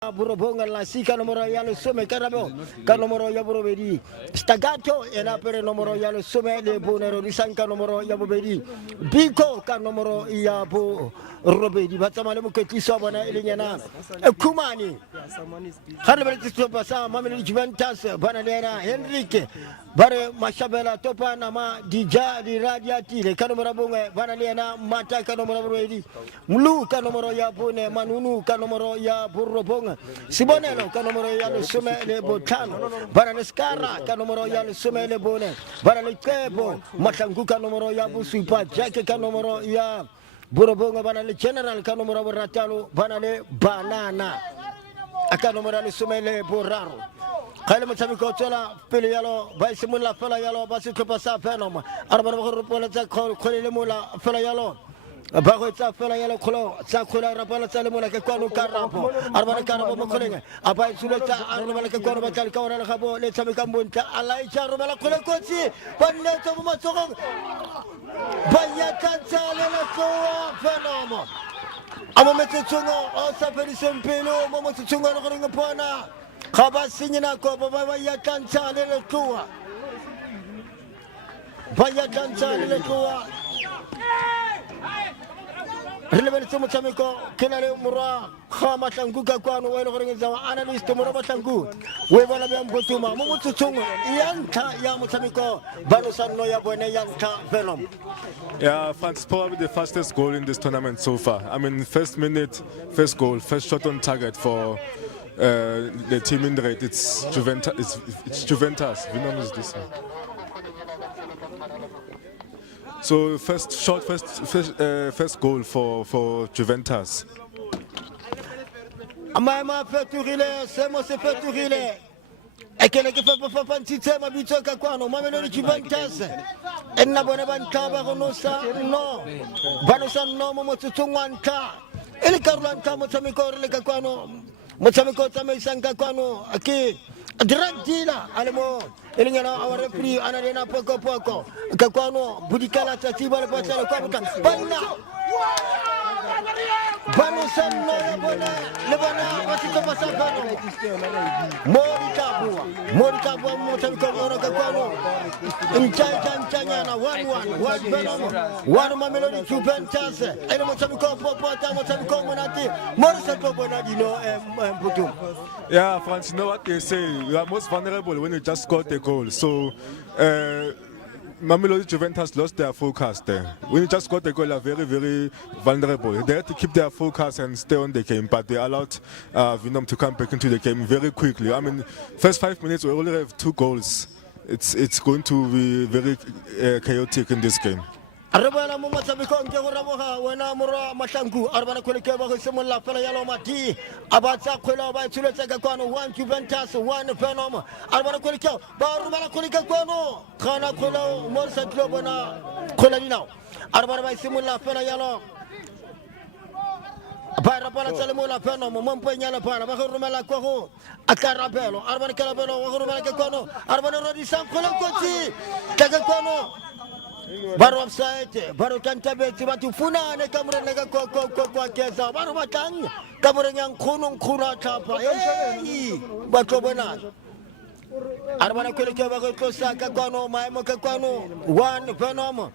Burobonga la sika numero ya lo some karabo ka numero ya borobedi stagato e na pere numero ya lo some le bonero di sanka numero ya bobedi biko ka numero ya bo robedi batsamale mo ketliso bona e lenyana kumani hana bele tso pasa Mamelodi Juventus bana lena Henrique bare mashabela topa na ma dija di radiatile ka numero bonga bana lena mata ka numero borobedi mulu ka numero ya bone manunu ka numero ya borobonga Sibonelo ka numero ya lo some le botano bara le skara ka numero ya lo some le bone bara le kebo matlangu ka numero ya busupa jake ka numero ya borobonga bara le general ka numero ratalo bara le banana aka numero le some le boraro kale motsabi ko tsela pele yalo ba simula fela yalo ba se tlopa sa Venom arba ba go ropola tsa khole le mola fela yalo ba go tsa fela yalo kholo tsa khola rapala tsa le mola ke kwano karapo arba ka rabo mo kholenga aba suleta arba ke kwano ba tsa ka ora le gabo le tshameka mbonta alaija roba la khole kotsi ba nne tso mo matsogong ba ya tsa le la tsoa Venom amo metsetsungo o sa perisempelo mo motsungo le gore ngapona khaba sinyina ko ba ya tsa le le tsoa ba ya tsa le le tsoa Relevant to Motamiko, Kenare Mura, Hamatangu Kakwano, where the analyst Murabatangu, we want to be Botuma, Momutunga, Yanta Yamutamiko, Balusan Noya Bone Yanta Venom. Yeah, it's probably the fastest goal in this tournament so far. I mean, first minute, first goal, first shot on target for the team in the rate. It's Juventus. It's Juventus. Venom is this one. So first goal for Juventus. Amama Feturile, Semo Feturile. I can give up a fancy ma bitoka kwano Mamelodi Juventus. And Nabonabantaba Ronosa no. Banosa no Motutungwanta. El Carlanta Motamiko Lecaquano. Motamiko Tamesanka Kwano. Aki. Drug dealer, Alemo, Elena, our referee, Anarena Poco, Caquano, Budicala, Tatiba, Patella, Bana, Banusan, Lebana, Vasito Pasapano, Moricabua, Motavico, Caquano, in China, 1-1, Venom, 1 Mamelodi Juventus, and Motavico, Motavico, Monati, Morsato Bonadino, and Putum. Yeah, France, you know what they say. You are most vulnerable when you just scored a goal. So, Mamelodi Juventus lost their focus there. When you just scored a goal, they are very, very vulnerable. They had to keep their focus and stay on the game, but they allowed Venom to come back into the game very quickly. I mean, first 5 minutes, we only have 2 goals. It's going to be very chaotic in this game. Arabana Mumatabiko, Raboha, when Amura Matangu, Arbana Kulikaba, Simula Falayalo Mati, Abata Kula by Tuletakakwano, 1 Juventus, 1 Venom, Arbana Kuliko, Barumana Kulikakwano, Kana Kulo, Morsa Globana, Kulanino, Arbana by Simula Falayalo. Parapala Salamula Venom, Mompanyala Para, Bahurumala Koho, Acarabello, Arbana Carabello, Bahurumaka, Arbana Rodi Sam Kulakoti, Tagakwano. Baru offside, baru kantabe tiba tufuna ne kamera nega ko kesa baru matang kamera yang kunung kuna tapa bato benar arbana kulike bago kosa kakwano maimo kakwano 1 Venom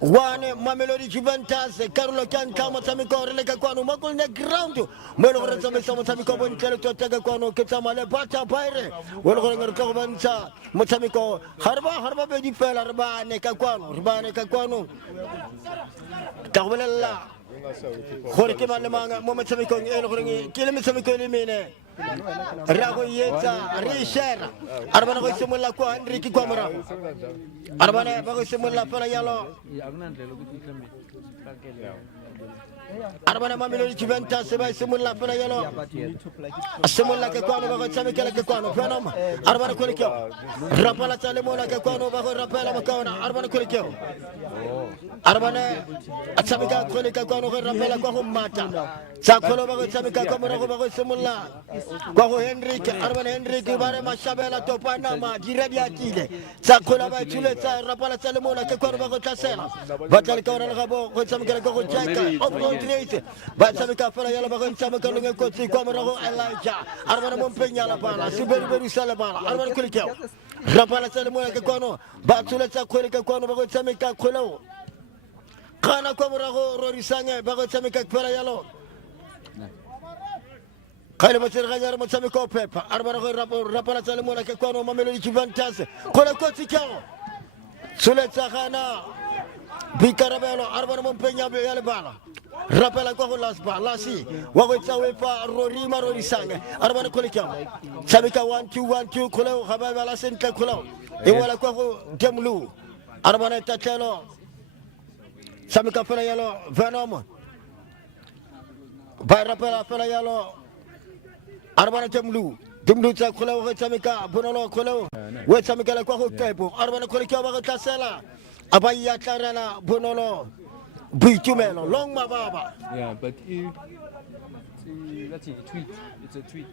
1 Mamelodi Juventus Carlo Kankamo Tamiko rele kakwano Muckleneuk ground melo gore tsamisa Motamiko bontele to taga kwano ketsamale bata baire welo gore ngere bantsha Motamiko harba be di fela harba ne kakwano tawela gore ke malemanga mo Motamiko elo gore ke le Motamiko le mene Rago yeta Richard arbana go simula ko Henrique Kwamara arbana ba go simula fela yalo arbana Mamelodi Juventus ba simula fela yalo simula ke kwano ba go tsamekela ke kwano Venom arbana ko lekyo rapala tsale mona ke kwano ba go rapela makona arbana ko lekyo arbana atsameka ko le ke kwano kwano go rapela kwa go mata sa kholo ba go tshameka ka morago ba go semolla kwa go Henrik Arban Henrik ba re mashabela topana ma dire di atile sa kholo ba tsuletsa rapala tsa le mola ke kwano ba go tlasela ba tla ka ona ga bo go tshameka ka go jeka of control ba tshameka fela yalo ba go tshameka lo ngekotsi kwa morago Elijah Arban mo mpenyala bala siberi sala bala Arban kulikeo rapala tsa le mola ke kwano ba tsuletsa khole ke kwano ba go tshameka kholo kana kwa morago Rorisange ba go tshameka fela yalo Kale motsere ganyare motshameko pepa arbana go rapala tsa le mola ke kwano Mamelodi Juventus khole kotsi keo tsuletsa gana bikarabelo arbana mo mpenya ya le bala rapela kwa go lasi wa go tsa wepa Rorisange arbana khole keo tshameka 1-2 khole ga ba bala sentle khole e wala kwa go Demlu arbana tatlelo tshameka fela yalo Venom ba rapela fela yalo Arbana Demlu tsa khole go tshameka bonolo khole we tshameka la kwa go Kepo arbana khole ke ba go tlasela aba ya tlarela bonolo buitumelo long mababa yeah but that's a tweet. It's a tweet.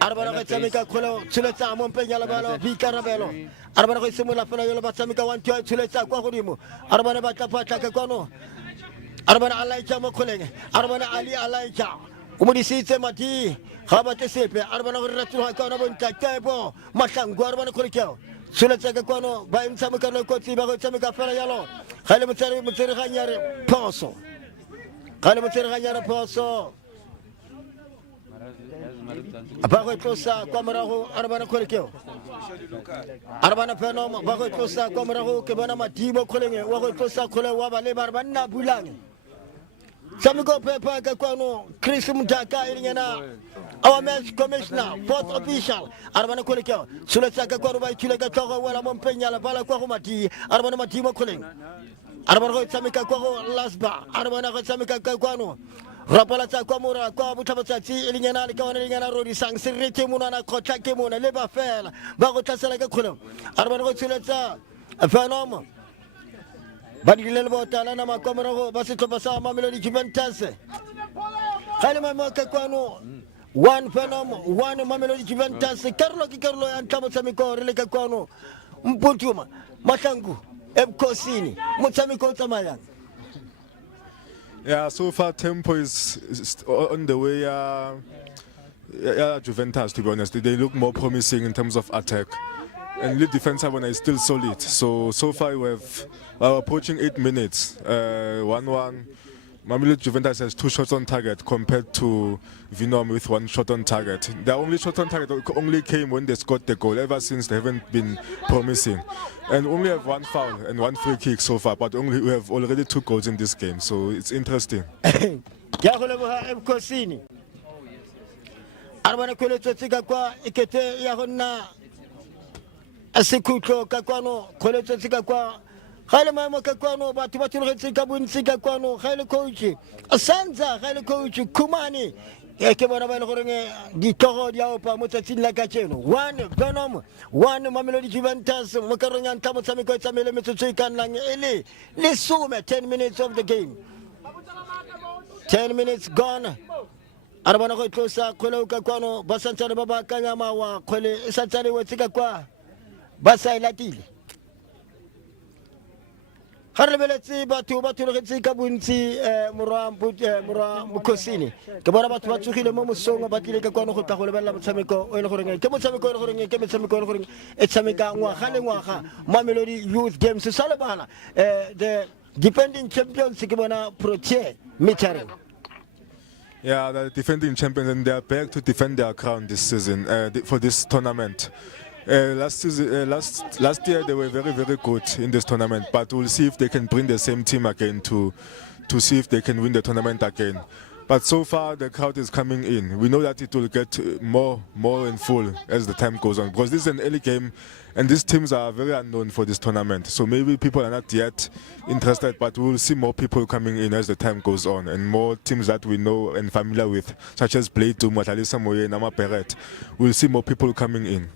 Arbana go tshameka khole tsuletsa mo mpenya la balo bikarabelo arbana go simula fela yalo ba tshameka 1-2 tsuletsa kwa godimo arbana ba tlapatla ka kono arbana Elijah mo kholeng arbana Ali Elijah umudisitse mati ga te sepe arbana go ratula ka ona bonta Kepo mahlangu arbana kholikeo tsuletsa ka kono ba imtshameka no kotsi ba go tshameka fela yalo ga le motsere ganyare phoso ba go tlosa kwa morago arbana kholikeo arbana Venom ba go tlosa kwa morago ke bona matimo kholeng wa go tlosa khole wa ba le ba nna bulang Samiko Pepa Kakwano, Chris Mutaka, our match commissioner, fourth official, Arbana Kolikeo, Suletaka Korba, Chilaka, Wala Mompena, La Bala Kwahumati, Arbana Matimo Koling, Arbana Samika Kwaho, Lasba, Arbana Samika Kakwano, Rapalata Kwamura, Kwabutabati, Ilingana, Kawana Rodi Sang, Siriti Munana, Kotaki Muna, Leba Fel, Bagotasa like a Kulam, Arbana Suleta, a Venom. Badilel botala na makomero basito basa Mamelodi Juventus Kale mamaka kwano one Venom one Mamelodi Juventus Carlo antamo samiko releka kwano mputuma matangu ebkosini mutsamiko tsamaya. Yeah, so far tempo is on the way. Juventus, to be honest, they look more promising in terms of attack. And the defense is still solid. So far we have approaching 8 minutes. 1-1. Mamelodi Juventus has 2 shots on target compared to Venom with 1 shot on target. The only shot on target only came when they scored the goal. Ever since they haven't been promising. And only have 1 foul and 1 free kick so far. But we have already 2 goals in this game. So it's interesting. Asikuto kakwano koleto tsika kwa khale mama kakwano batho ba tshologetsa ka bontsi kakwano khale coach asanza khale coach Kumani ke bona ba ile gore di togo di opa mo tsatsing la ka tseno 1 Venom 1 Mamelodi Juventus mo ka reng ntla motshameko e tsamele metsotso e ka nnang ele le 10 minutes of the game 10 minutes gone arbana go tlosa khole kakwano ba santsane ba ba kanya mawa khole e santsane we tsika kwa basa ilatile Harlebeletsi batho ba tlogetsi ka bontsi mora mokosini ke bona batho ba tsogile mo mosong ba tlile ka kwano go tla go lebella motshameko o ile gore ke motshameko o ile gore ke motshameko o ile gore e tshameka ngwaga le ngwaga Mamelodi Youth Games sa lebala the defending champions ke bona Pretoria Mitchell. Yeah, the defending champions, and they are back to defend their crown this season for this tournament. Last year they were very, very good in this tournament, but we'll see if they can bring the same team again to see if they can win the tournament again. But so far the crowd is coming in. We know that it will get more in full as the time goes on, because this is an early game and these teams are very unknown for this tournament. So maybe people are not yet interested, but we will see more people coming in as the time goes on, and more teams that we know and familiar with, such as Blade, Matalisa Moye, Nama Peret. We'll see more people coming in.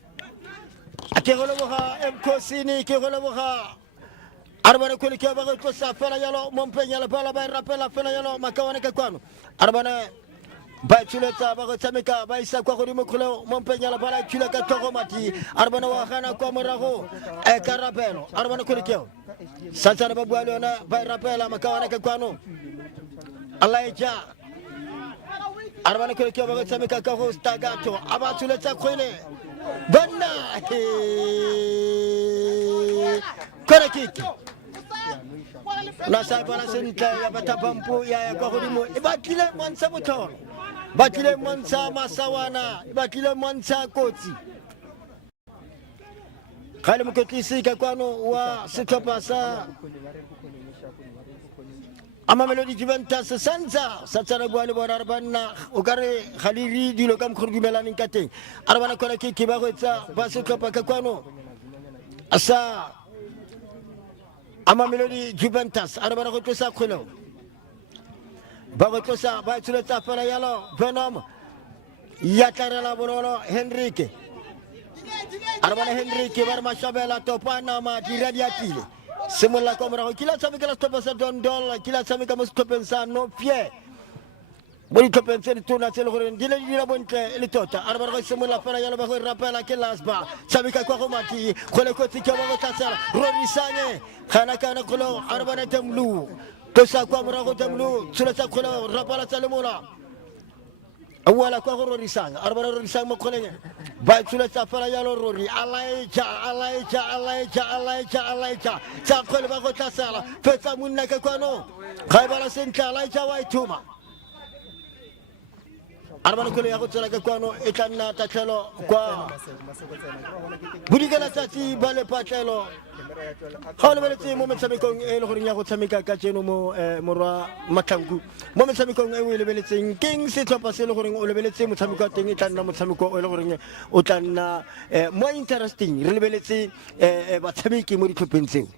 arbana ko ke ba ko sa fela yalo mon peñala bala bay rappela fela yalo makawane ke kwano arbana bay tuleta ba ko tamika bay sa ko di muklo mon peñala bala tuleka to mati arbana wa khana ko marago e karabelo arbana ko ke satana ba bwalo na bay rappela makawane ke kwano Allah ja arbana ko ke ba ko tamika ka ho stagato aba tuleta ko ne banna kora kiki la sabana senta ya batabampu ya kwa hudimu ibakile mwansa motor bakile mwansa masawana ibakile mwansa koti kale mkotisi kakwano wa sitopasa Mamelodi Juventus sansa na bwali bwana arbana ukare khaliri dilo kam khurgi melani kate arbana kona kiki ba kwetsa basitopa kakwano asa Mamelodi Juventus arbana ko to sa kholo ba ko to sa ba tsule ta fala yalo Venom yatarala bonono Henrique arbana Henrique bar mashabela to pana ma diradiatile simula ko mara kila sabi kala to sa don dol kila sabi ka musto pensa no pie boni to pensa to na sel gore dile dile bonte le tota arbana ko simula fala yalo ba ko rappela kila asba sabi ka ko mati khole ko tikya ba ko tasara rorisanye khana kana kholo arbana tamlu to sa ko mara ko tamlu sula sa kholo rappala salimula awala ko rorisanye arbana rorisanye mo khole ba sula sa fala yalo rori alaija sa khole ba ko tasara fetsa munna ka kono khaybala senta alaija waituma arbana ko ya ko tsala ka kono etanna tatelo kwa budigala tati bale patelo khawle beleti mo metami ko e lo khorinya ko tamika ka cheno mo morwa matangu mo metami ko e wele beleti king se to pasel lo khoring o le beleti mo tamika tingi tanna mo tamiko o lo khoring o tanna mo interesting re beleti ba tamiki mo di topensing.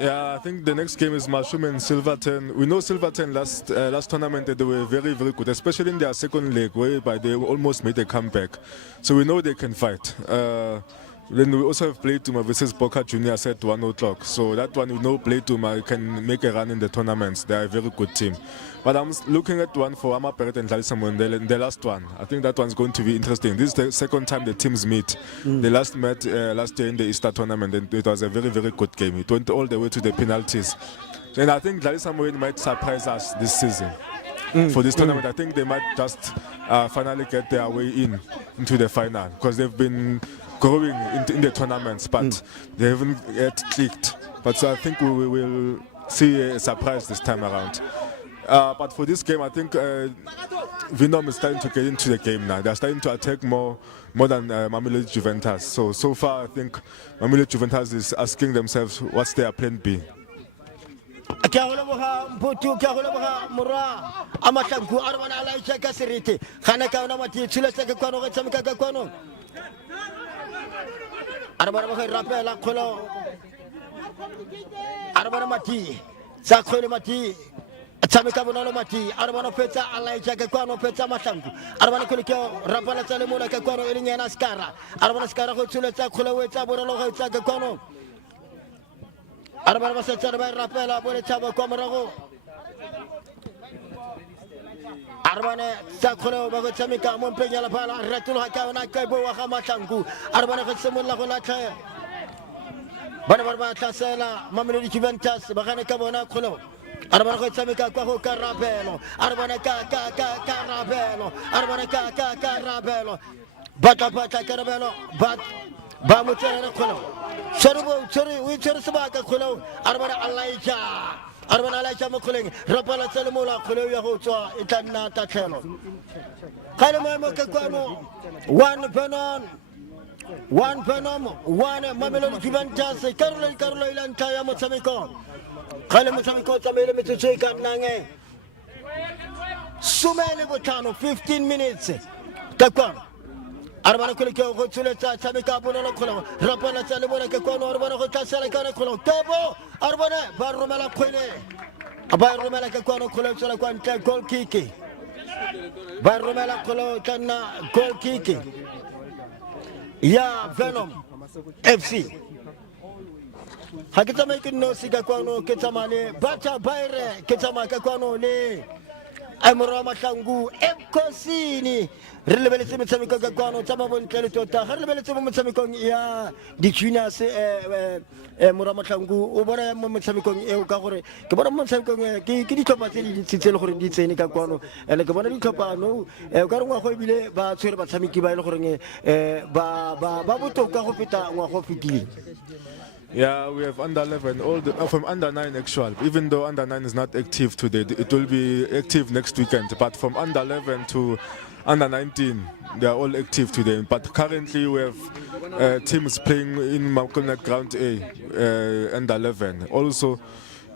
Yeah, I think the next game is Mashum and Silverton. We know Silverton last tournament that they were very, very good, especially in their second leg, whereby they almost made a comeback. So we know they can fight. Then we also have Playtuma versus Boca Juniors at 1 o'clock. So that one, we know Playtuma can make a run in the tournaments. They are a very good team. But I'm looking at one for Amaperet and Tlalisamo in the last one. I think that one's going to be interesting. This is the second time the teams meet. They last met last year in the Easter tournament, and it was a very, very good game. It went all the way to the penalties. And I think Tlalisamo might surprise us this season. For this tournament, I think they might just finally get their way into the final, because they've been growing in the tournaments, but they haven't yet clicked. But so I think we will see a surprise this time around. But for this game, I think Venom is starting to get into the game now. They're starting to attack more than Mamelodi Juventus. So far, I think Mamelodi Juventus is asking themselves, what's their plan B? Samika bonalo mati arbana feta alaija ke kwano feta matangu arbana kulikyo rapala tale mula ke kwano elinya na skara arbana skara ko tuleta kula weta bonalo ko ta ke kwano arbana basa tarba rapela bole taba ko marago arbana sakolo bago samika mon penya la pala ratul hakaw na kay bo wa matangu arbana ko semulla ko la ta bana barba tasela Mamelodi Juventus bagane ka bona kolo arbana ko samika ko karabelo arbana ka karabelo arbana ka karabelo bata karabelo bat ba mu tere ko sorry wi tere sabaka ko arbana alaija mo ko len rabala salmula ko ya ho to itanna ta telo kala mo ka ko one Venom one Mamelodi Juventus Carlo ilanta ya mo samiko kale mtamiko tamele mtucheka nange sumele botano 15 minutes takwa arbana kule ko tuleta tamika bono ko rapala tale bono ko arbana ko tasala kana ko tobo arbana barumala kwene abarumala ko ko sala kwanta goal kick barumala ko tanna goal kick ya Venom FC ha ke tsamaye ke no sika kwano ke tsamane Bata Bayre ke tsamaya ka kwano le Amora Mahlangu Ekosini re lebeletse metshameko ka kwano tsa mabontle le tota ga re lebeletse mo metshamekong ya di juniors Mora Mahlangu o bona mo metshamekong eo ka gore ke bona mo metshamekong ke ditlhopha tse di tsitsele gore di tsene ka kwano ene ke bona ditlhopha no ka re ngwa go ebile ba tshwere batshameki ba ile gore ba botoka go feta ngwa go fetile. Yeah, we have under 11, all from under 9 actually. Even though under 9 is not active today, it will be active next weekend. But from under 11 to under 19, they are all active today. But currently we have teams playing in Muckleneuk Ground A, under 11. Also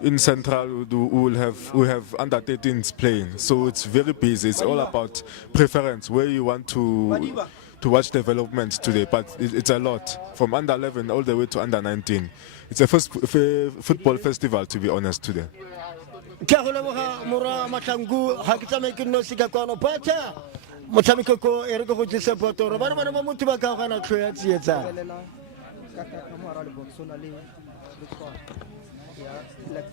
in Central we have under 13s playing. So it's very busy. It's all about preference, where you want to watch development today, but it's a lot from under 11 all the way to under 19. It's a football festival, to be honest, today. Mora Mahlangu ha ke tsamaye ke no sika kwano Bata motshameko ko e re go tse Pretoria ba re mo motho ba ka gana tlho ya tsietsa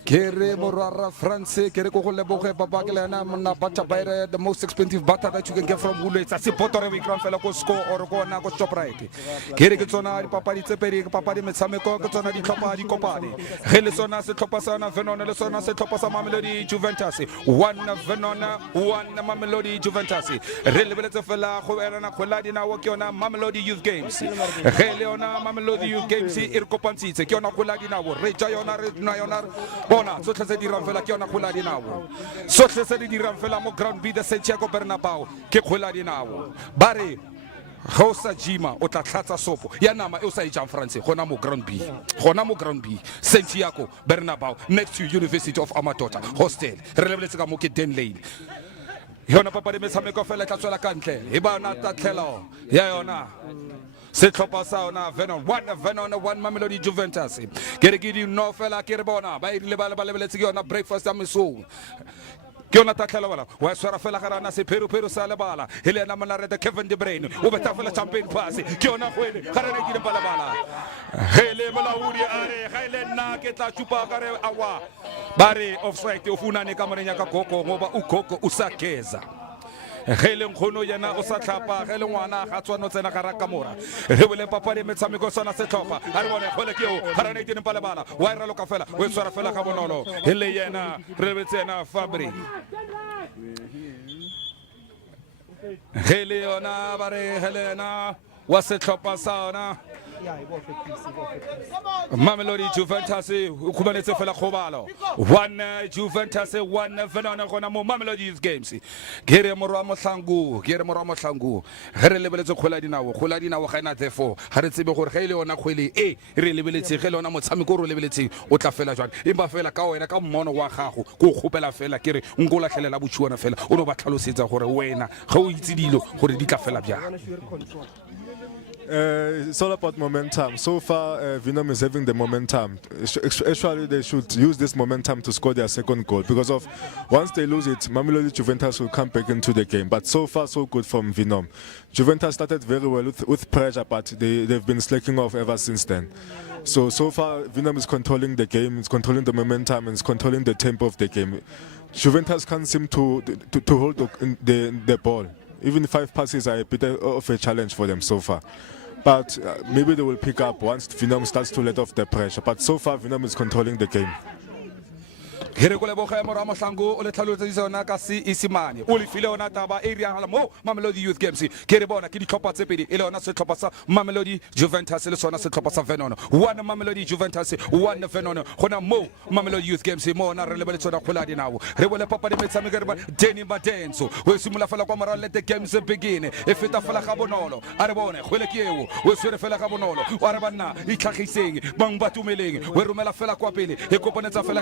Kere Morara France, Kere Koholeboke, Babagelana, Bata Bayre, the most expensive butter that you can get from Woolworths. That's a Potter we can fellow score or go na go shop right. Kere Getsona, Papa di Teperi, Papa di Metsameko, Getsona di Copa di Copani. Helisona se Topasana, Venona, Lesona se Topasa Mamelodi, Juventus. One Venona, one Mamelodi, Juventus. Relevant fella, Hoerana, Coladina, Wakiona, Mamelodi Youth Games. Heleona, Mamelodi Youth Games, Irkopansi, Kiona Coladina, Rejayona. Bona, sotle se dirang fela ke yona kgola dinao. Sotle se di dirang fela mo ground B de Santiago Bernabeu ke kgola dinao. Bare ga o sa jima o tla tlhatsa sopo ya nama e o sa ijang France gona mo ground B. Gona mo ground B Santiago Bernabeu next to University of Amadota hostel. Re lebeletse ka mo ke Den Lane. Yona papa de metshameko fela tla tswela ka ntle. E ba na tatlhelo ya yona. C'est Venom, one Mamelodi Juventus. Get a giddy no fella, Kiribona, by the breakfast and soul. Kiona Takalawala, where Sarafella Harana, Peru Salabala, Helena Manara, Kevin De Brain, Ubertafella Champagne Pass, Kiona Huel, Haraki Balabala, Hele Malaudi Are, Helena Geta Chupagare Awa, Barry of Site of Unani Camarina Coco, Moba Ukoko, Usakeza. Helen Kono Yana Osakapa, Helen Wana, Hatsuano Senakarakamura. He papa de Metsamiko Sana Setopa, Arwana, Holekio, Haranatin Palabala, Waira Locafella, with Sarafella Cabonolo, Helena, Revetena Fabri. Heleona, Bare, Helena, was it Chopa Sauna? Mamelodi Juventus, Kubanese Fela Kobalo. One Juventus, one Venona Gonamo, Mamelodi Youth Games. Gere Moramo Sangu, Herelebele Coladina, Coladina, Hana, therefore, Haritzibo Heleona Quili, Relibility, Helona Samiko Libility, Otafela John, Imbafela Cow and a Mono Wahahu, Kupela Fela Kiri, Ungola Hela Buchuana Fela, Unobatalo Sita Horewena, how it's Dilo, Horidica Felabia. It's all about momentum. So far, Venom is having the momentum. Actually, they should use this momentum to score their second goal, because of once they lose it, Mamelodi Juventus will come back into the game. But so far, so good from Venom. Juventus started very well with pressure, but they've been slacking off ever since then. So far, Venom is controlling the game, it's controlling the momentum, and it's controlling the tempo of the game. Juventus can't seem to hold the ball. Even 5 passes are a bit of a challenge for them so far. But maybe they will pick up once Venom starts to let off the pressure. But so far, Venom is controlling the game. Mamelodi Youth Games. Keribona, Kidi Copa Sepidi, Elona Setopasa, Mamelodi Juventus, Elona Setopasa Venom. One Mamelodi Juventus, one Venom. Hona Mo, Mamelodi Youth Games, Mona Rebellion Coladinao. Rewele Papa de Metsamigaba, Denny Badenso, where Simula Falacamara let the games begin. If it a Falacabonolo, Arabone, Huelekio, where Surefela Cabonolo, Arabana, Itaki Sing, Bangbatuming, where Rumela Fela Quapili, Ecopaneta Fela.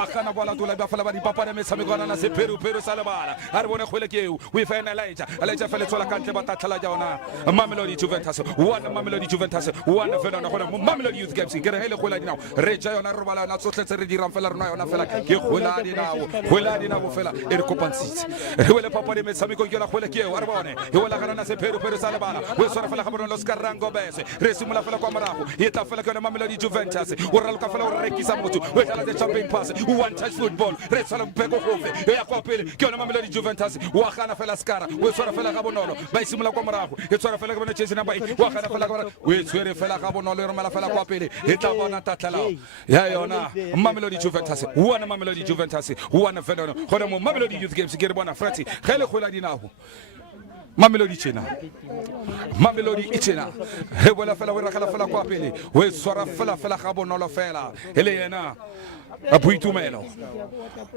wa kana bola dola ba fela ba di papa me samekwana na seperu sa lebala a re bone kgwele ke eo we fena Elijah fela tsola kantle ba tatla jona Mamelodi Juventus one Mamelodi Juventus one Venom gona Mamelodi Youth Games ke re hele kgwela dinao re ja yona re bala na tsotletse re dirang fela rena yona fela ke kgwela dinao fela e re kopansitse re wele papa di me sameko ke la kgwele ke eo a re bone e wela kana na seperu sa lebala we sora fela ga bona lo skarango bese re simula fela kwa morago e tla fela ke yona Mamelodi Juventus o raloka fela o rekisa motho we tla the champion pass one touch football re tsala mpeko gofe e ya kwa pele ke yona Mamelodi Juventus wa gana fela skara we tswara fela ga bonolo ba isimula kwa morago e tswara fela ke bona chase number 8 wa gana fela ka we tswere fela ga bonolo e romela fela kwa pele e tla bona tatlala ya yona Mamelodi Juventus one Mamelodi Juventus one Venom gona mo Mamelodi Youth Games ke re bona frati ge le gola dinao Mamelodi ichena he bola fela we rakala fela kwa pele we swara fela ga bonolo fela ele yena a Buitumelo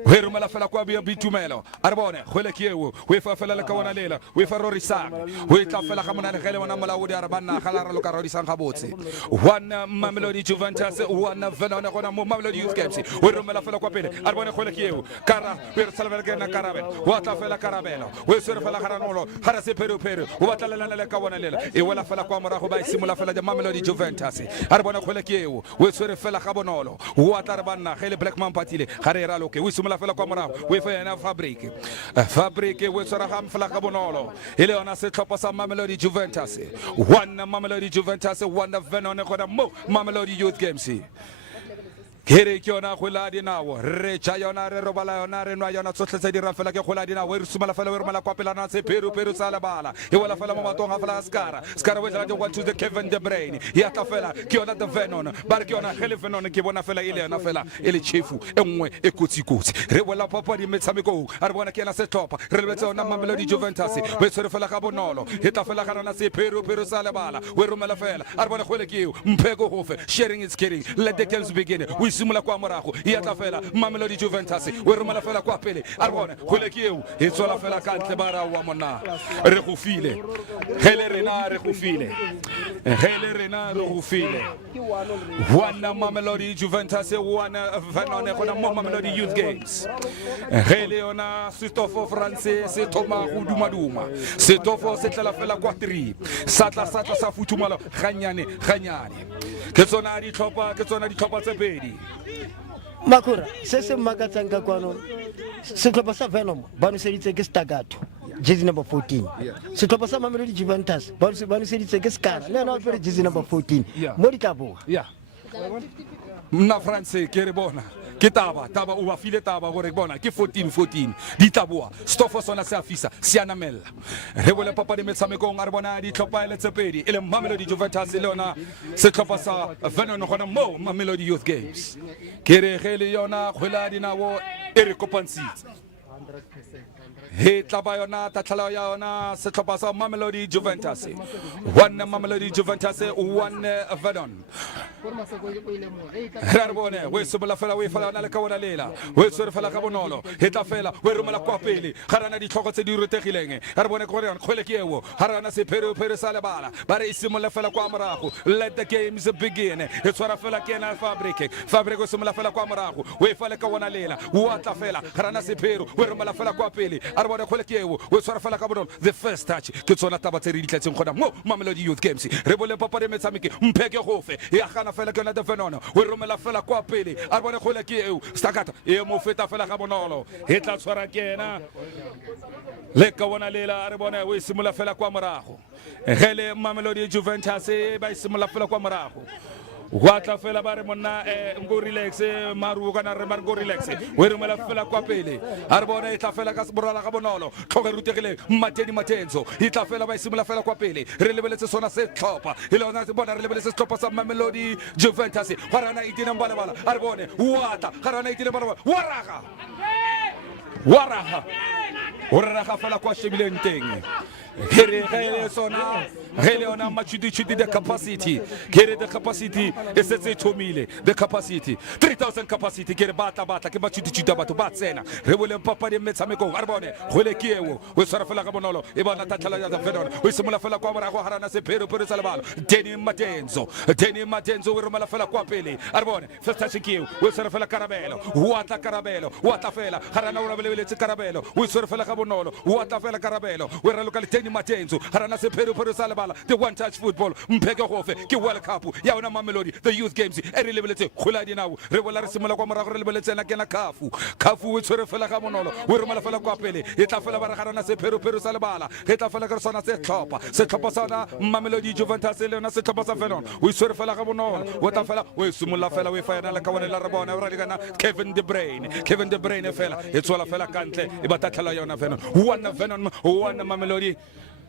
we romela fela kwa Buitumelo arbone khwele kiewo we fa fela le ka wana lela we fa rorisang we tla fela ga mona le gele wana molaodi arbana gala re lo ka rorisang ga botse one Mamelodi Juventus one Venom gona mo Mamelodi Youth Games we romela fela kwa pele arbone khwele kiewo kara we salvela ke na karabel wa tla fela karabelo we sere fela garanolo hara se peru o batla le ka wana lela e wela fela kwa morago ba isimula fela ja Mamelodi Juventus arbone khwele kiewo we sere fela ga bonolo wa tla re banna le Black Man patile gare ra loke we simula fela kwa morago we fa yana fabric we tsara ham fela ka bonolo ile ona se tlhopa sa Mamelodi Juventus one Mamelodi Juventus one Venom gona mo Mamelodi Youth Games kere ke yona khwela dinao re ja yona re robala yona re nwa yona tsotletse di ra fela ke khwela dinao we sumala fela we romala kwa pela na se peru sa la bala e wala fela mo matonga fela skara we tla go to the Kevin De Bruyne ya ta fela ke yona the Venom ba ke yona hele Venom ke bona fela ile yona fela ele chefu enngwe e kotsi re wala papa di metsameko a re bona ke na se topa re lebetse yona Mamelodi Juventus we tsere fela ga bonolo e ta fela ga na se peru sa la bala we romala fela a re bona khwele ke mpeko gofe sharing is caring let the games begin simula kwa morago ya tla fela Mamelodi Juventus we romela fela kwa pele a re bone khole ke eo e tsola fela ka ntle bara wa monna re go file hele rena re go file one Mamelodi Juventus one Venom gona mo Mamelodi Youth Games hele yona Sitofo France se thoma go duma Sitofo se tla fela kwa 3 satla sa futumala ganyane ke tsona di tlhopa tse pedi Makura se makatsang ka kwano se tlhopa sa Venom ba no seditse ke stagato jersey number 14 se tlhopa sa Mamelodi Juventus ba no seditse ke skara le na pere jersey number 14 mo di tabo na France ke re bona ke taba o ba file taba gore bona ke 14 di taboa stofo sona se afisa se anamela re bole papa di metsamekong a re bona di tlhopa le tsepedi ele Mamelodi Juventus le yona se tlhopa sa Venom gona mo Mamelodi Youth Games ke re gele yona khwela dinawo e re kopansitse he tlaba yona tatlhala ya yona se tlhopa sa Mamelodi Juventus one Mamelodi Juventus one Venom Rarbone we subula fela we fela na le ka wona lela we tsere fela ka bonolo he tla fela we romela kwa pele garana di tlhogo tse di rutegileng Rarbone go re khwele ke eo harana se peru sa le bala ba re isimula fela kwa morago let the games begin e tsara fela ke na fabric go simula fela kwa morago we fela ka wona lela wa tla fela garana se peru we romela fela kwa pele Rarbone khwele ke eo we tsara fela ka bonolo the first touch ke tsona taba tse re di tlatseng gona mo Mamelodi Youth Games re bole papa de metsamike mpeke gofe ya gana fela ke na the Venom we romela fela kwa pele a bone khole ke eo stagata e mo feta fela ga bonolo e tla tshwara kena le ka bona lela a re bone we simula fela kwa morago gele Mamelodi Juventus ba simula fela kwa morago wa tla fela ba re monna ngo relax maru kana re go relax we romela fela kwa pele a re bona e tla fela ka borala ga bonolo tlhoge rutegile matenzo e tla fela ba simula fela kwa pele re lebeletse sona se tlhopa e le ona se bona re lebeletse se tlhopa sa Mamelodi Juventus garana itina bala a re bone wata garana itina bala waraga o raga fela kwa shebileng teng here ge sona ge le ona machudi the capacity here the capacity is se thomile the capacity 3000 capacity ke re batla ke machudi batho ba tsena re bole papa di metshameko a re bone go le kieo o tsara fela ka bonolo e bona tatla ya Venom o simula fela kwa bora go harana se pero sa lebalo Deni Matenzo o romala fela kwa pele a re bone first touch kieo o tsara fela Karabelo wa ta fela harana o rabele tse Karabelo o tsara fela ka bonolo wa ta fela Karabelo o re lokale Deni Matenzo harana se pero sa lebalo the one touch football mpeke gofe ke World Cup ya ona Mamelodi the youth games e re lebeletse khula dinawo re bola re simula kwa morago re lebeletse na kena kafu o tsere fela ka bonolo o romala fela kwa pele e tla fela ba re garana se pero sa lebala e tla fela ka sona se tlhopa sana Mamelodi Juventus le ona se tlhopa sa Venom o tsere fela ka bonolo o tla fela o simula fela o final ka bona la re bona o ra digana Kevin De Bruyne fela e tswala fela kantle e ba tatla yona Venom one Mamelodi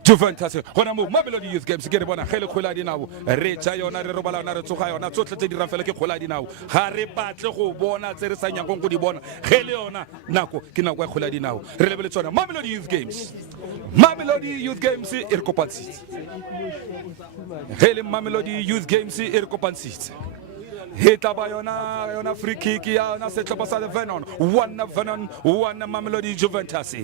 Juventus gona mo Mamelodi youth games ke re bona gele khola dinao re tsa yona re robalana re tsoga yona tsotle tse di rang fela ke khola dinao ga re batle go bona tse re sa nyakong go di bona gele yona nako ke nako ya khola dinao re lebele tsona Mamelodi youth games e re kopatsitse gele Mamelodi youth games e re kopatsitse hita ba yona free kick ya na setlhopha sa Venom one Mamelodi Juventus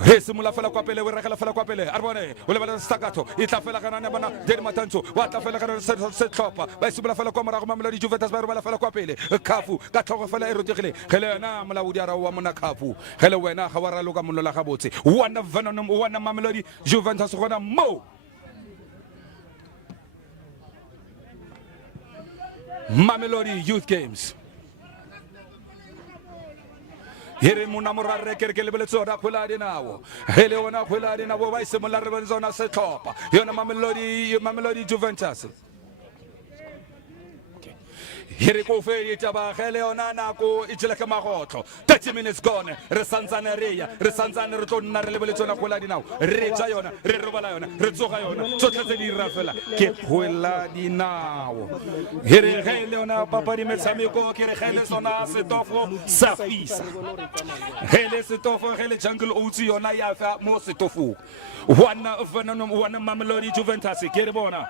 he simula fela kwa pele we regela fela kwa pele a bone o le bala stakato e tla fela kana na bana Deni Matenzo wa tla fela kana se tlhopa ba simula fela kwa morago Mamelodi Juventus ba robala fela kwa pele kafu ka tlhogo fela e rotegile gele na molaudi ara wa mona kafu gele wena ga wa raloka monlo ga botse one Venom one Mamelodi Juventus gona mo Mamelodi youth games here muna morare ke le beletso ra khola dinawo hele ona khola dinawo ba isemola re benzona se tlhopa yona Mamelodi Juventus here go fe itaba gele ona nako e tshela ka magotlo 30 minutes gone re santsane re tlo nna re lebeletse ona khola dinao re tsa yona re robala yona re tsoga yona tsotlhe tse di ra fela ke khola dinao here gele ona papa di metshameko ke re gele sona setofo sa fisa gele setofo gele jungle oats yona ya fa mo setofo one Mamelodi Juventus ke re bona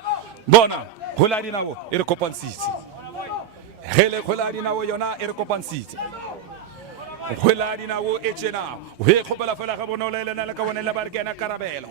khola dinao e re kopansitse hele khola dinawo yona e re kopansitse khola dinawo e tsena he khopela fela ga bonolo le nna ka bona le ba re kena Karabelo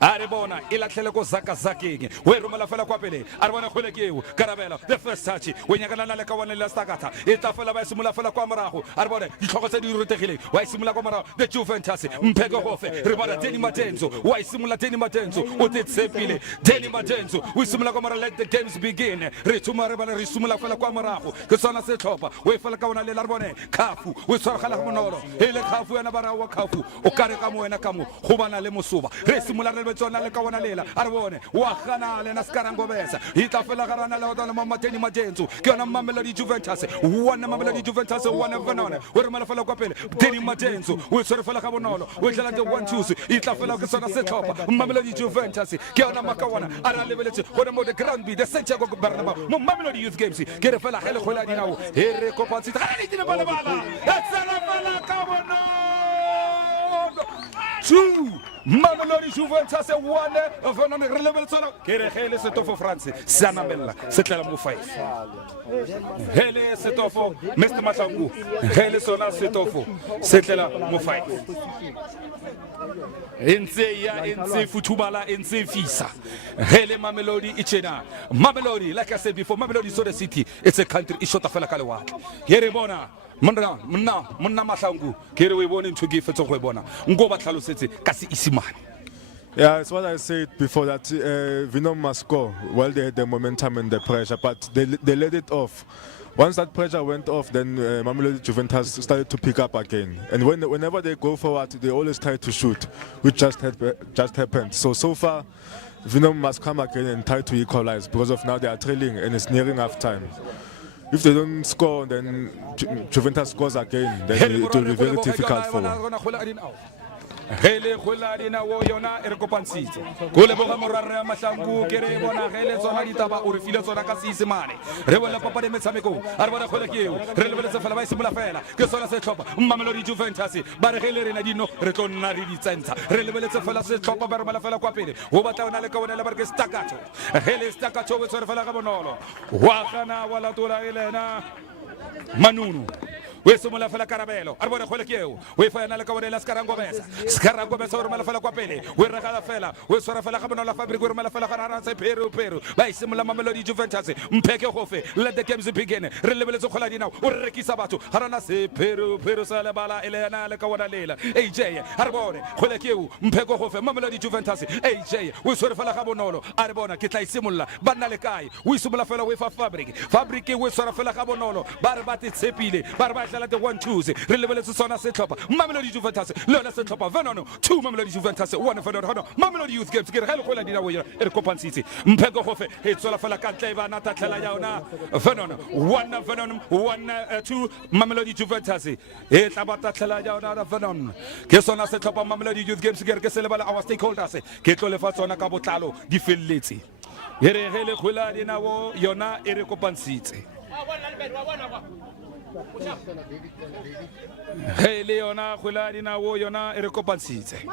a re bona e latlhele go zakeng we romela fela kwa pele a re bona khole keo Karabelo the first touch we nyakana le ka bona le stakata e tla fela ba simula fela kwa morago a re bona ditlhogo tse di rutegileng wa simula kwa morago the Juventus mpeke gofe re bona Deni Matenzo wa simula Deni Matenzo o tetsepile Deni Matenzo we simula kwa morago let the games begin re tsuma re bana re simula fela kwa morago ke sona se tlhopa we fela ka bona le la re bone kafu we tswa monolo hele khafu yana bara wa khafu o kare ka mo wena ka mo go bana le mosoba re simula re betsona le ka bona lela a re bone wa gana le na skarango besa hita fela garana le otana mama Deni Matenzo ke yona Mamelodi Juventus one Mamelodi Juventus one Venom we re mala fela kwa pele Deni Matenzo we tsere fela ka bonolo we tla le 1-2 hita fela ke sona se tlhopa Mamelodi Juventus ke yona makawana a re lebeletse go mo the ground be the Santiago Bernabeu mo Mamelodi youth games ke re fela hele khola dinao he re kopantsi ga le dine bala two Mamelodi Juventus one Venom re lebeletsona ke re hele setofo France sanamella se tlela mo 5 hele setofo Mr Matlangu hele sona setofo se tlela mo 5 Inse futubala inse fisa hele Mamelodi ichena Mamelodi like I said before Mamelodi so the city it's a country ishota fela ka lewa here bona monna Mahlangu ke re we bone ntho ke fetso go bona ngo ba tlhalosetse ka se isimane. Yeah, it's what I said before that Venom must score while they had the momentum and the pressure, but they let it off. Once that pressure went off, then Mamelodi Juventus started to pick up again. And whenever they go forward, they always try to shoot, which just happened. So far, Venom must come again and try to equalize because of now they are trailing and it's nearing half time. If they don't score, then Juventus scores again, then it will be very difficult for them. Hele khuladi na wo yona e re kopantshitse go le boga morarre ya mahlangu ke re bona hele tsona ditaba o re file tsona ka Seesemane re bola papa le metshameko a re bona khole ke eo re lebeletse fela ba isimola fela ke sona se tlhopa Mamelodi Juventus ba re hele rena dino re tlo nna re ditsentsha re lebeletse fela se tlhopa ba re mala fela kwa pele go batla ona le ka bona le ba re ke stakato hele stakato we tsore fela ga bonolo wa kana wala tola elena Manunu we somola fela Karabelo a re bona khole ke eo we fa yana le ka bona la Skarangobesa o re mala fela kwa pele we regala fela we swara fela ga bona la Fabric we re mala fela ga rana se Peru ba isimola Mamelodi Juventus mpheke gofe let the games begin re lebeletse khola dinao o re rekisa batho ga rana se Peru sa le bala ele yana le ka bona lela AJ a re bone khole ke eo mpheke gofe Mamelodi Juventus AJ we swara fela ga bonolo a re bona ke tla isimola ba nna le kae we simola fela we fa Fabric we swara fela ga bonolo ba re ba tshepile ba re ba tla the 1-2 re lebeletse sona se tlhopa Mamelodi Juventus le ona se tlhopa Venom 2 Mamelodi Juventus 1 Venom Mamelodi Youth Games ke re ga le gola dina we e re kopantshitse mpheko gofe e tsola fela ka tle ba na tatlela ya ona Venom 2 Mamelodi Juventus e tla ba tatlela ya ona Venom ke sona se tlhopa Mamelodi Youth Games ke re ke se lebala our stakeholders ke tlo le fa tsona ka botlalo di felletse e re ge le gola dina wo yona e re kopantshitse Hey Leona khuladi na wo yona e re kopantshitse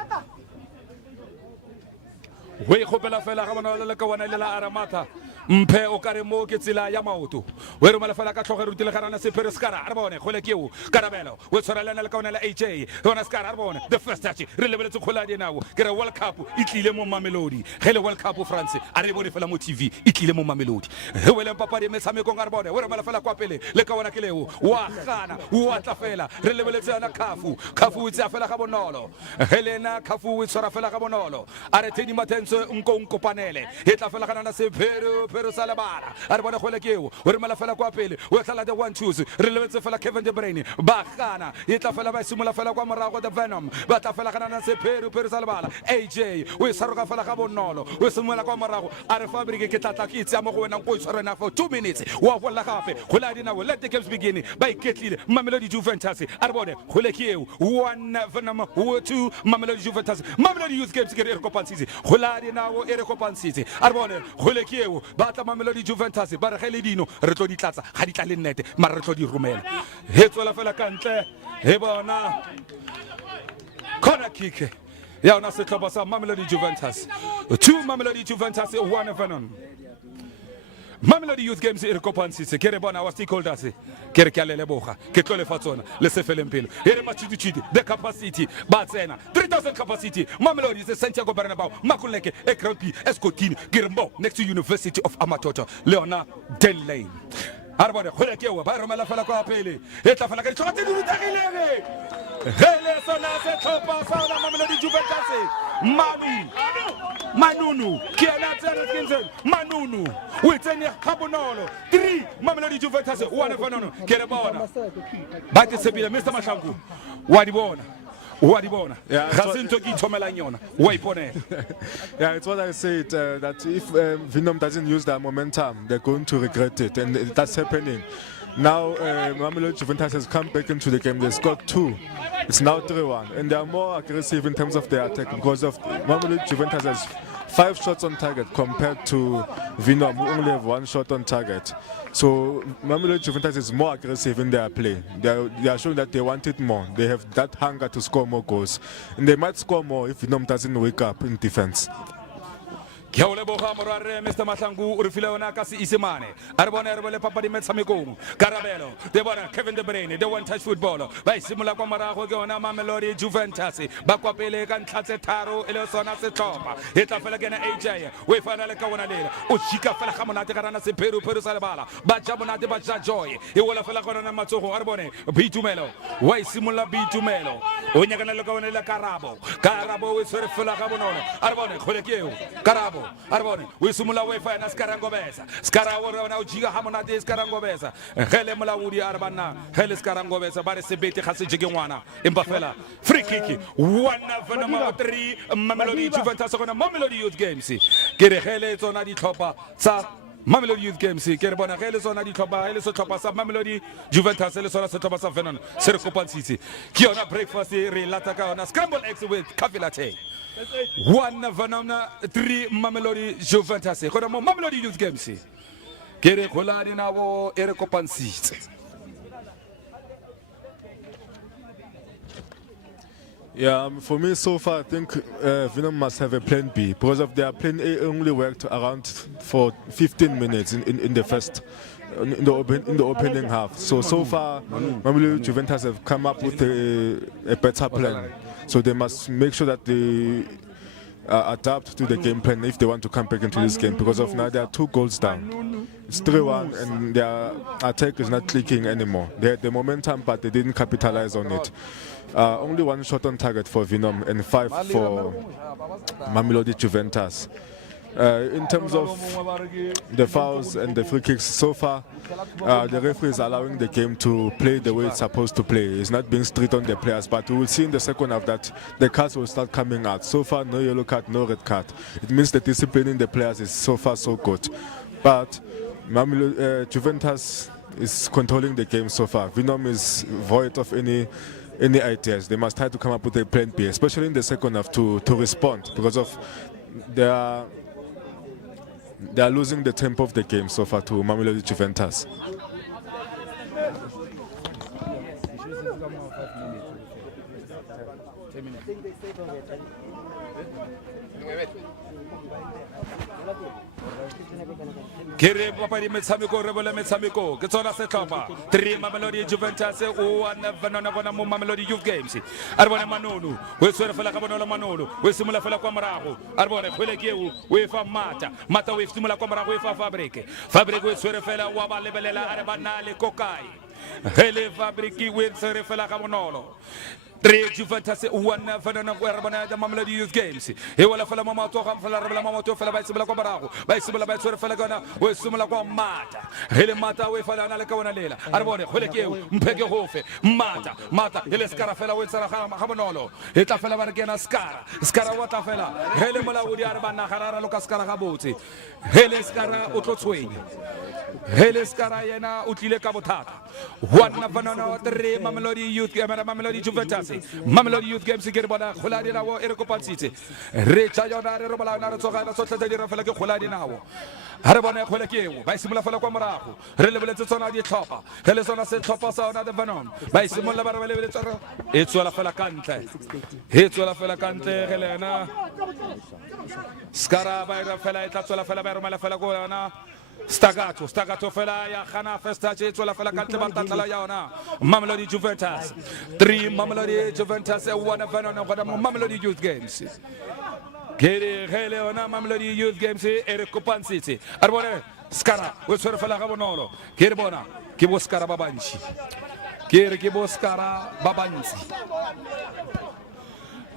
we khopela fela ga bona le ka bona le la aramata mphe o kare mo ke tsela ya maoto we re mala fela ka tlhoge rutile garana se Peru skara a bone khole ke o Karabelo we tshwarelana le ka bona la AJ bona skara a bone the first touch re lebeletse khuladi nawo ke re World Cup e tlile mo Mamelodi hele World Cup France a re bone fela mo TV e tlile mo Mamelodi he wele papa di metshameko ga re bone we re mala fela kwa pele le ka bona ke leo wa gana wa tla fela re lebeletse ana Khafu o tsa fela ga bonolo Helena Khafu o tshwara fela ga bonolo a re Tedi Matenso nko panele e tla fela kana se Peru salabara a re bona khole ke eo o re mala fela kwa pele o tla the 1-2 re lebetse fela Kevin De Bruyne ba gana e tla fela ba simola fela kwa morago the Venom ba tla fela kana se Peru salabala AJ o saroga fela ga bonolo o simola kwa morago a re Fabric ke tla ke itse mo go wena go tshwarena for 2 minutes wa bolla gape khole dina we let the games begin ba iketlile Mamelodi Juventus a re bone khole ke eo 1 Venom 2 Mamelodi Juventus Mamelodi Youth Games ke re kopantshitse khole dina wo e re kopantshitse a re bone khole ke eo ba tla Mamelodi Juventus ba re gele dino re tlo di tlatsa ga di tla le nnete mara re tlo di romela he tsola fela ka ntle he bona corner kick ya ona se tlhopa sa Mamelodi Juventus 2 Mamelodi Juventus 1 Venom Mamelodi Youth Games e re kopantshitse ke re bona wa stakeholders ke re ke a le leboga ke tlo le fa tsona le se feleng pelo e re matshitshiti the capacity ba tsena 3000 capacity Mamelodi is Santiago Bernabeu Muckleneuk Ekrampi Escotini Girmbo next to University of Amatoto Leona Den Lane arbone khole ke wa ba re mala fela kwa pele e tla fela ka ditshwa tse di rutagileng hele sona se tlhopa sa Mamelodi Juventus Manunu Kiana Tsensen Manunu with any Cabonolo 3 Mamelodi Juventus 1 Venom ke re bona ba ke sebile Mr Mashangu wa di bona Yeah, it's what I said, that if Venom doesn't use that momentum, they're going to regret it, and that's happening. Now, Mamelodi Juventus has come back into the game. They scored 2. It's now 3-1, and they are more aggressive in terms of their attack because of Mamelodi Juventus has 5 shots on target compared to Venom, who only have 1 shot on target. So Mamelodi Juventus is more aggressive in their play. They are showing that they want it more. They have that hunger to score more goals, and they might score more if Venom doesn't wake up in defense. ke o leboga morare Mr Mahlangu o re file ona ka Seesemane a re bona re bole papa di metshamekong Karabelo de bona Kevin De Bruyne de one touch football ba isimola kwa morago ke ona Mamelodi Juventus ba kwa pele ka ntlatse tharo e le sona se tlhopa e tla fela kena AJ we fana le ka bona lela o shika fela ga monate ka rana se Peru sa lebala ba ja monate ba ja joy e wala fela ka rana matsogo a re bone Bitumelo wa isimola Bitumelo o nyakana le ka bona le Karabo we sere fela ga bonolo a re bone khole ke eo Karabo arbone we sumula we fa na Skarangobesa Skarawo na ujiga hamonate Skarangobesa hele molaudi arbana hele Skarangobesa ba re sebete ga se jige ngwana empa fela free kick 1 Venom 3 Mamelodi Juventus gona Mamelodi Youth Games ke re hele tsona di tlhopa tsa Mamelodi Youth Games ke re bona ge le sona di tlhopha le so tlhopha sa Mamelodi Juventus le sona se tlhopha sa Venom se re kopantshitse ke yona breakfast re lata ka yona scramble eggs with coffee latte 1 Venom 3 Mamelodi Juventus go mo Mamelodi Youth Games ke re khola dinabo e re kopantshitse. Yeah, for me so far, I think Venom must have a plan B because of their plan A only worked around for 15 minutes in the first, in the opening half. So far, Mamelodi Juventus have come up with a better plan. So they must make sure that they adapt to the game plan if they want to come back into this game, because of now they are 2 goals down. It's 3-1 and their attack is not clicking anymore. They had the momentum but they didn't capitalize on it. Only 1 shot on target for Venom and 5 for Mamelodi Juventus. In terms of the fouls and the free kicks, so far the referee is allowing the game to play the way it's supposed to play. It's not being strict on the players, but we will see in the second half that the cards will start coming out. So far, no yellow card, no red card. It means the discipline in the players is so far so good. But Juventus is controlling the game so far. Venom is void of any ideas. They must try to come up with a plan B, especially in the second half to respond, because of they are losing the tempo of the game so far to Mamelodi Juventus. Kere papadi metshameko re bola metshameko ke tsona se tlhopha 3 Mamelodi Juventus o 1 Venom gona mo Mamelodi Youth Games a re bona Manonu we swere fela ka bonolo Manonu we simula fela kwa morago a re bona khwele ke we fa mata we simula kwa morago we fa Fabric we swere fela wa ba lebelela a re bana le kokai hele Fabric we swere fela ka bonolo 3 Juventus 1 Venom go re bona Mamelodi Youth Games e wala fela mama to ga fela re bela mama to fela ba simula kwa morago ba simula ba swere fela kana we simula kwa mata hele mata we fela na le ka bona lela a re bone khwele ke mpheke hofe mata hele skara fela we tsara ga bonolo e tla fela ba re kena skara wa tla fela hele molaodi a re bana garara lo ka skara ga botse hele skara o tlo tshwenya hele skara yena o tlile ka bothata 1 Venom 3 Mamelodi Youth Mamelodi Juventus Mamelodi Youth Games ke re bona khola dinawo e re kopantshitse re tsa yona re robola na re tsoga na tsotlhe di re fela ke khola dinawo ha re bona khole ke ba simula fela kwa morago re lebeletse tsona di tlhopha ge le tsona se tlhopha sa ona the Venom ba simula ba re lebeletse re e tswela fela kantle ge lena skara ba re fela e tla tswela fela ba re mala fela go yona Stagato fela ya khana festa che tswela fela kantle ba tatla ya ona Mamelodi Juventus 3 Mamelodi Juventus 1 Venom go mo Mamelodi Youth Games ke hele ona Mamelodi Youth Games e re kopantshitse a re bone skara we tswere fela ga bonolo ke re bona ke bo skara ba bantsi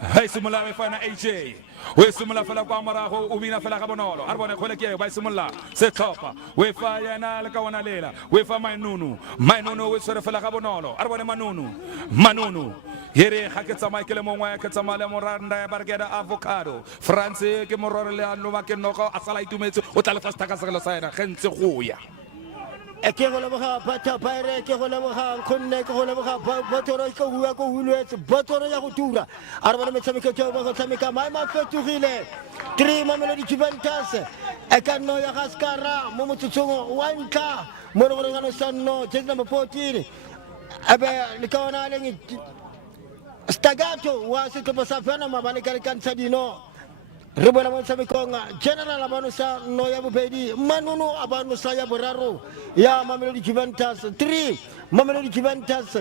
hai simula me fana AJ we simula fela kwa morago o bina fela ga bonolo a re bone khole ke ba simula se tlhopha we fa yana le ka ona lela we fa Manunu we swere fela ga bonolo a re bone Manunu here ga ke tsamaye ke le mongwe ke tsamale moranda ya barkeda avocado France ke morore le a no ke noko a sala itumetse o tla le fasta ka segelo sa ena gentse go ya ke go leboga batha baire ke go leboga khonne ke go leboga botoro ke bua go huletse botoro ya go tura a re bona metshameko tšeo ba go tshameka maema fetogile 3 Mamelodi Juventus e ka nno ya ga skara mo motsotsong wa ntlha mo re gore gano sanno jersey number 14 abe le ka ona le Stagato wa setlhopha sa Venom ba le ka ntsha dino re bona mo tshamekong general abano sa no ya bobedi Manunu abano sa ya boraro ya Mamelodi Juventus 3 Mamelodi Juventus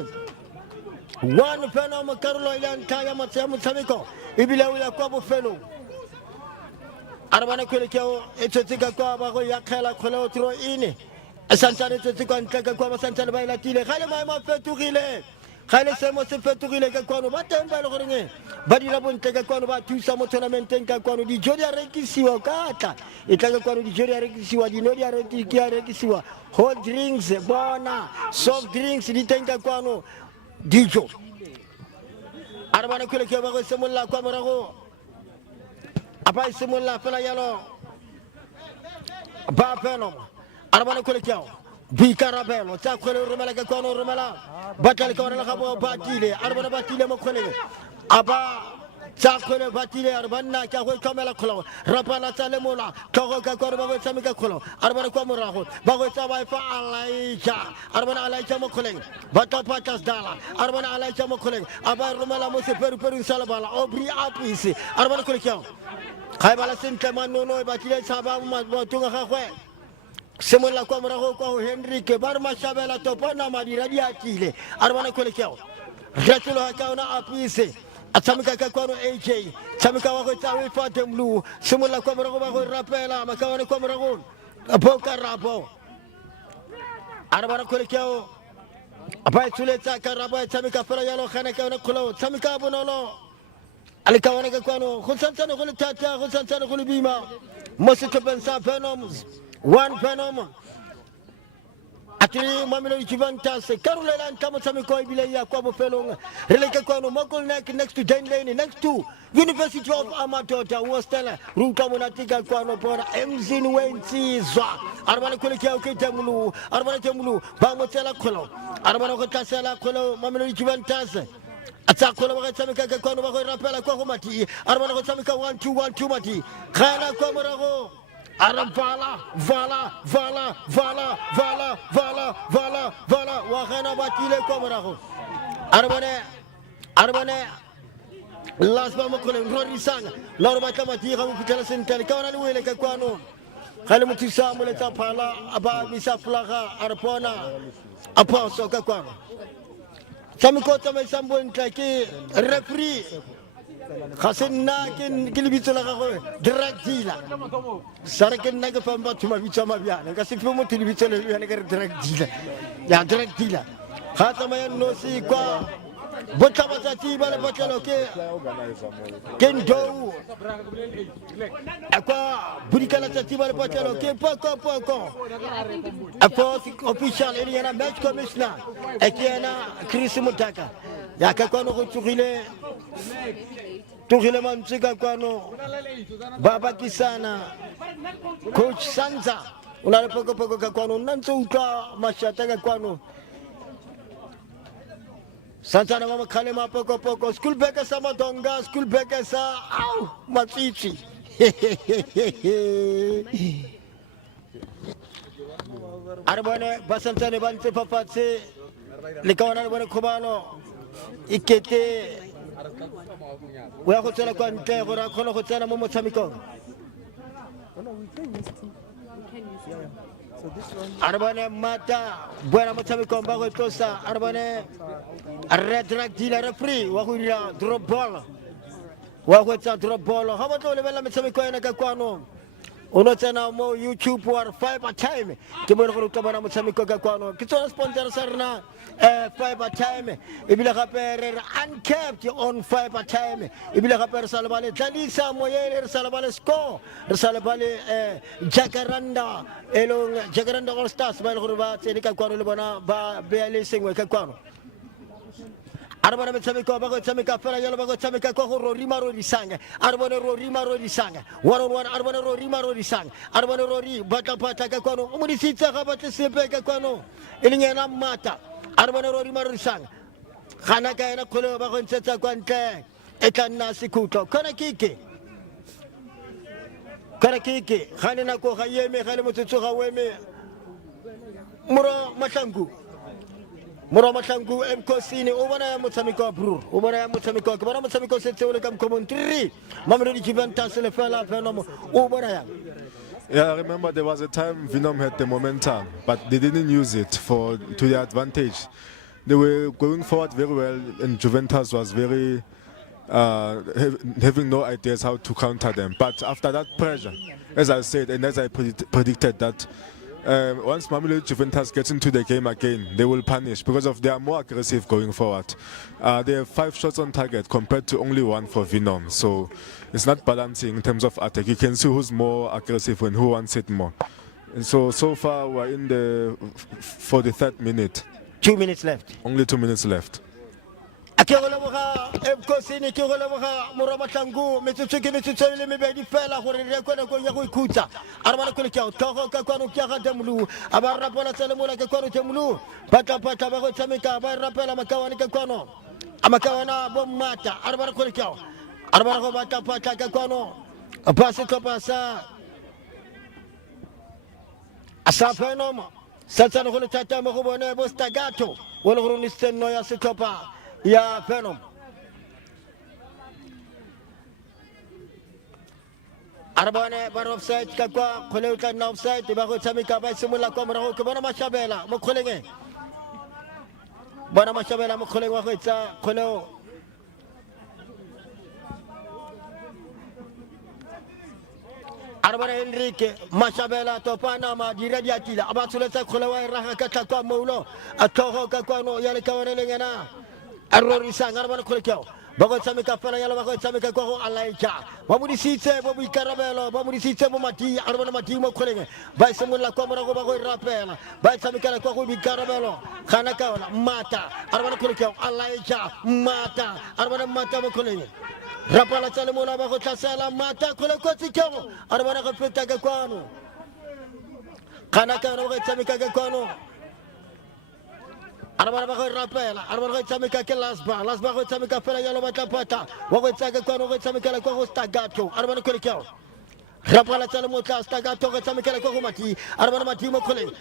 1 Venom Carlo ile ntlha ya motshameko ebile o ya kwa bofelo a re bona khwele keo e tshotse ka kwa ba go ya khela khole o tro ine a santsane tshotse kwa ntle ka kwa ba santsane ba ilatile ga le maemo a fetogile ga le semo se fetogile ka kwano ba teng ba le goreng ba dira bontle ka kwano ba thusa mo tournamenteng ka kwano dijo di a rekisiwa ka tla e tla ka kwano dijo di a rekisiwa dino di a rekisiwa hot drinks bona soft drinks di teng ka kwano dijo a re bana khwele ke ba go semolla kwa morago a ba semolla fela yalo ba Venom Arabana Kolekao, Bicarabello, Takwele Romela Kano Romela, Batal Korabo Batile, Arbana Batile Mokole, Aba. Takwele Batile Arbana Kawe Kamela Kolo, Rapala Salemola, Karoka Korba Samika Kolo, Arbana Komuraho, Bagota Wifa Alaija, Arbana Alaija Mokoleng, Batapatas Dala, Arbana Alaija Mokoleng, Aba Romela Mose Peru Salabala, Obri Apisi, Arbana Kolekao. Kaibala Sintamano, Batile Sabama, Tunga Hawe. Semola Komaraho, Henrique, Barma Shabela Topona, Madiradia Chile, Arbana Kolekao. Ratulo Hakana Apisi. Atamika Kakwano AJ, Tamika Wakawi Fatem Blue, Simula Komarago Rapela, Makawana Komaragon, a Boca Rabo. Arabana Kolekao, a Baituleta Karaba, Tamika Ferrayano, Hanaka Kolo, Tamika Bonolo, Alikawana Kakwano, Hosantana Holitata, Hosantana Holibima, Mosika Bensa Venoms, one Venom. Atiri Mamelodi Juventus, Carolina and Kamasamiko Bilaya Kwabo Felong, Releka Kwano, Muckleneuk next to Dan Lane, next to University of Amatota, Wostella, Runkamunatika Kwano Pora, Mzin Wensi Zwa, Armana Kolika Temulu, Armana Temulu, Bamotela Kolo, Armana Kotasela Kolo, Mamelodi Juventus. Atakolo Samika Kwano Rapela Kwahomati, Armana Samika 1-2-1-2 Mati, Kala Kwamarago. Vala, Wahana Batile Komaraho. Arbane, Last Bamakole, Rory Sang, Laura Matamati, Ramupitalasin, Telecana, Wele Kakwano, Halamutusa, Muleta Pala, Abba Misa Flaga, Arpona, Apostle Kakwano. Samikota may Sambo Taki, referee. Hasan nakin kilibitola kako direct dealer. Sarakin naga pamba tuma bichama biana. Kasi fumo kilibitola biana kar direct dealer. Ya direct dealer. Hata mayan nosi kwa bota batati bala botalo ke kendo. Akwa burikala tati bala botalo ke poko. Apo official area match commissioner. Akiana Chris Mutaka. Ya kakwano kutukile. Tukile Mamsika Kwano, Baba Kisana, Coach Sanza, Unapoko Kakwano, Nansuka, Mashata Kwano, Santana Mama Kalema Poko, School Becker Samatonga, School Becker Sa, Ow, Machichi. Arbane, Basantane Bante Papatse, Likawana Kubano, Ikete. We are going to go and tell her, Kono Hotel, Momo Tamiko. Arbane Mata, Buena Motamiko, Bagotosa, Arbane, a red drag dealer free, Wahuria, drop ball. Wahota drop ball. How about all the Metamiko and Kakwano? Unotana mo YouTube war 5 a time. Kimoro Tabana Motamiko Kakwano. Kitona sponsor Sarna. 5 a time. Ibila Haper uncapped on 5 a time. Ibila Haper Salabale, Talisa Moyer Salabale score. Salabale Jacaranda, Elong Jacaranda All Stars, Balhurva, Senica Quanubana, Beali Sing with Kakwano. Arbana Samika Bago Samika Ferrayalo Bago Samika Kohoro Rimaro di Sang, Arbana Rimaro di Sang, 1-on-1 Arbana Rimaro di Sang, Arbana Rori, Batapata Kakwano, Munisita Habata Sepeka Kwano, Elingana Mata. Arbana Rori Marusang, Hanaka and a Kolo Bagonzeta Quante, Etana Sikuto, Kanakiki, Hanako Hayeme, Hanamutuha Weme, Muro Matangu, M. Cosini, Obana Mutamiko Brew, Obana Mutamiko, Mutamiko said to come common 3, Mamelodi Juventus, Fella, Venom, Obana. Yeah, I remember there was a time Venom had the momentum, but they didn't use it to their advantage. They were going forward very well, and Juventus was very having no ideas how to counter them. But after that pressure, as I said, and as I predicted that once Mamelodi Juventus gets into the game again, they will punish because they are more aggressive going forward. They have 5 shots on target compared to only 1 for Venom. So it's not balancing in terms of attack. You can see who's more aggressive and who wants it more. And so far we're in the 43rd minute. 2 minutes left. Only 2 minutes left. ke go leboga ebukosini ke go leboga morwa matlangu metsotso ke metsotso e le mebedi fela gore re kgone go ya go ikhutsa a re bana kgole ke tlhogo ka kwano ke ga demlu a ba rapela tsele mola ke kwano demlu patla ba go tshameka ba rapela makawane ke kwano a makawana bo mmata a re bana kgole ke a re bana go patla ka kwano ba se tlhopa sa Venom sa tsana go le thata mo go bone bo stagato o le gore ni senno ya setlhopa ya Venom Arbane ba offside ka kwa khole o tla nna offside ba go tshameka ba simola kwa morago ke bona mashabela mo kholeng bona mashabela mo kholeng wa go etsa khole Arbane Enrique mashabela topana ma dira dia tila aba tsoletsa khole wa raga ka tla kwa moulo a tlhogo ka kwano ya le kawane le ngena a rorisa ngarbane khole keo ba go tshameka fela yalo ba go tshameka kwa go alaika ba modisitse bo boikarabelo ba modisitse bo mati a re bona mati mo kgoleng ba simolla kwa morago ba go rapela ba tshamekela kwa go boikarabelo gana ka ona mata a re bona kgole ke alaika mata a re bona mata mo kgoleng rapala tsale mola ba go tlasela mata kgole kotsi kego a re bona go feta ka kwano gana ka ona ba go tshameka ka kwano Arabara ba go rapela arabara go tshameka ke lasba go tshameka fela yalo ba tlapata wa go tsaka kwa go tshamekela kwa go stagato arabara kole keo rapala tsale motla stagato go tshamekela kwa go mati arabara mati mo kole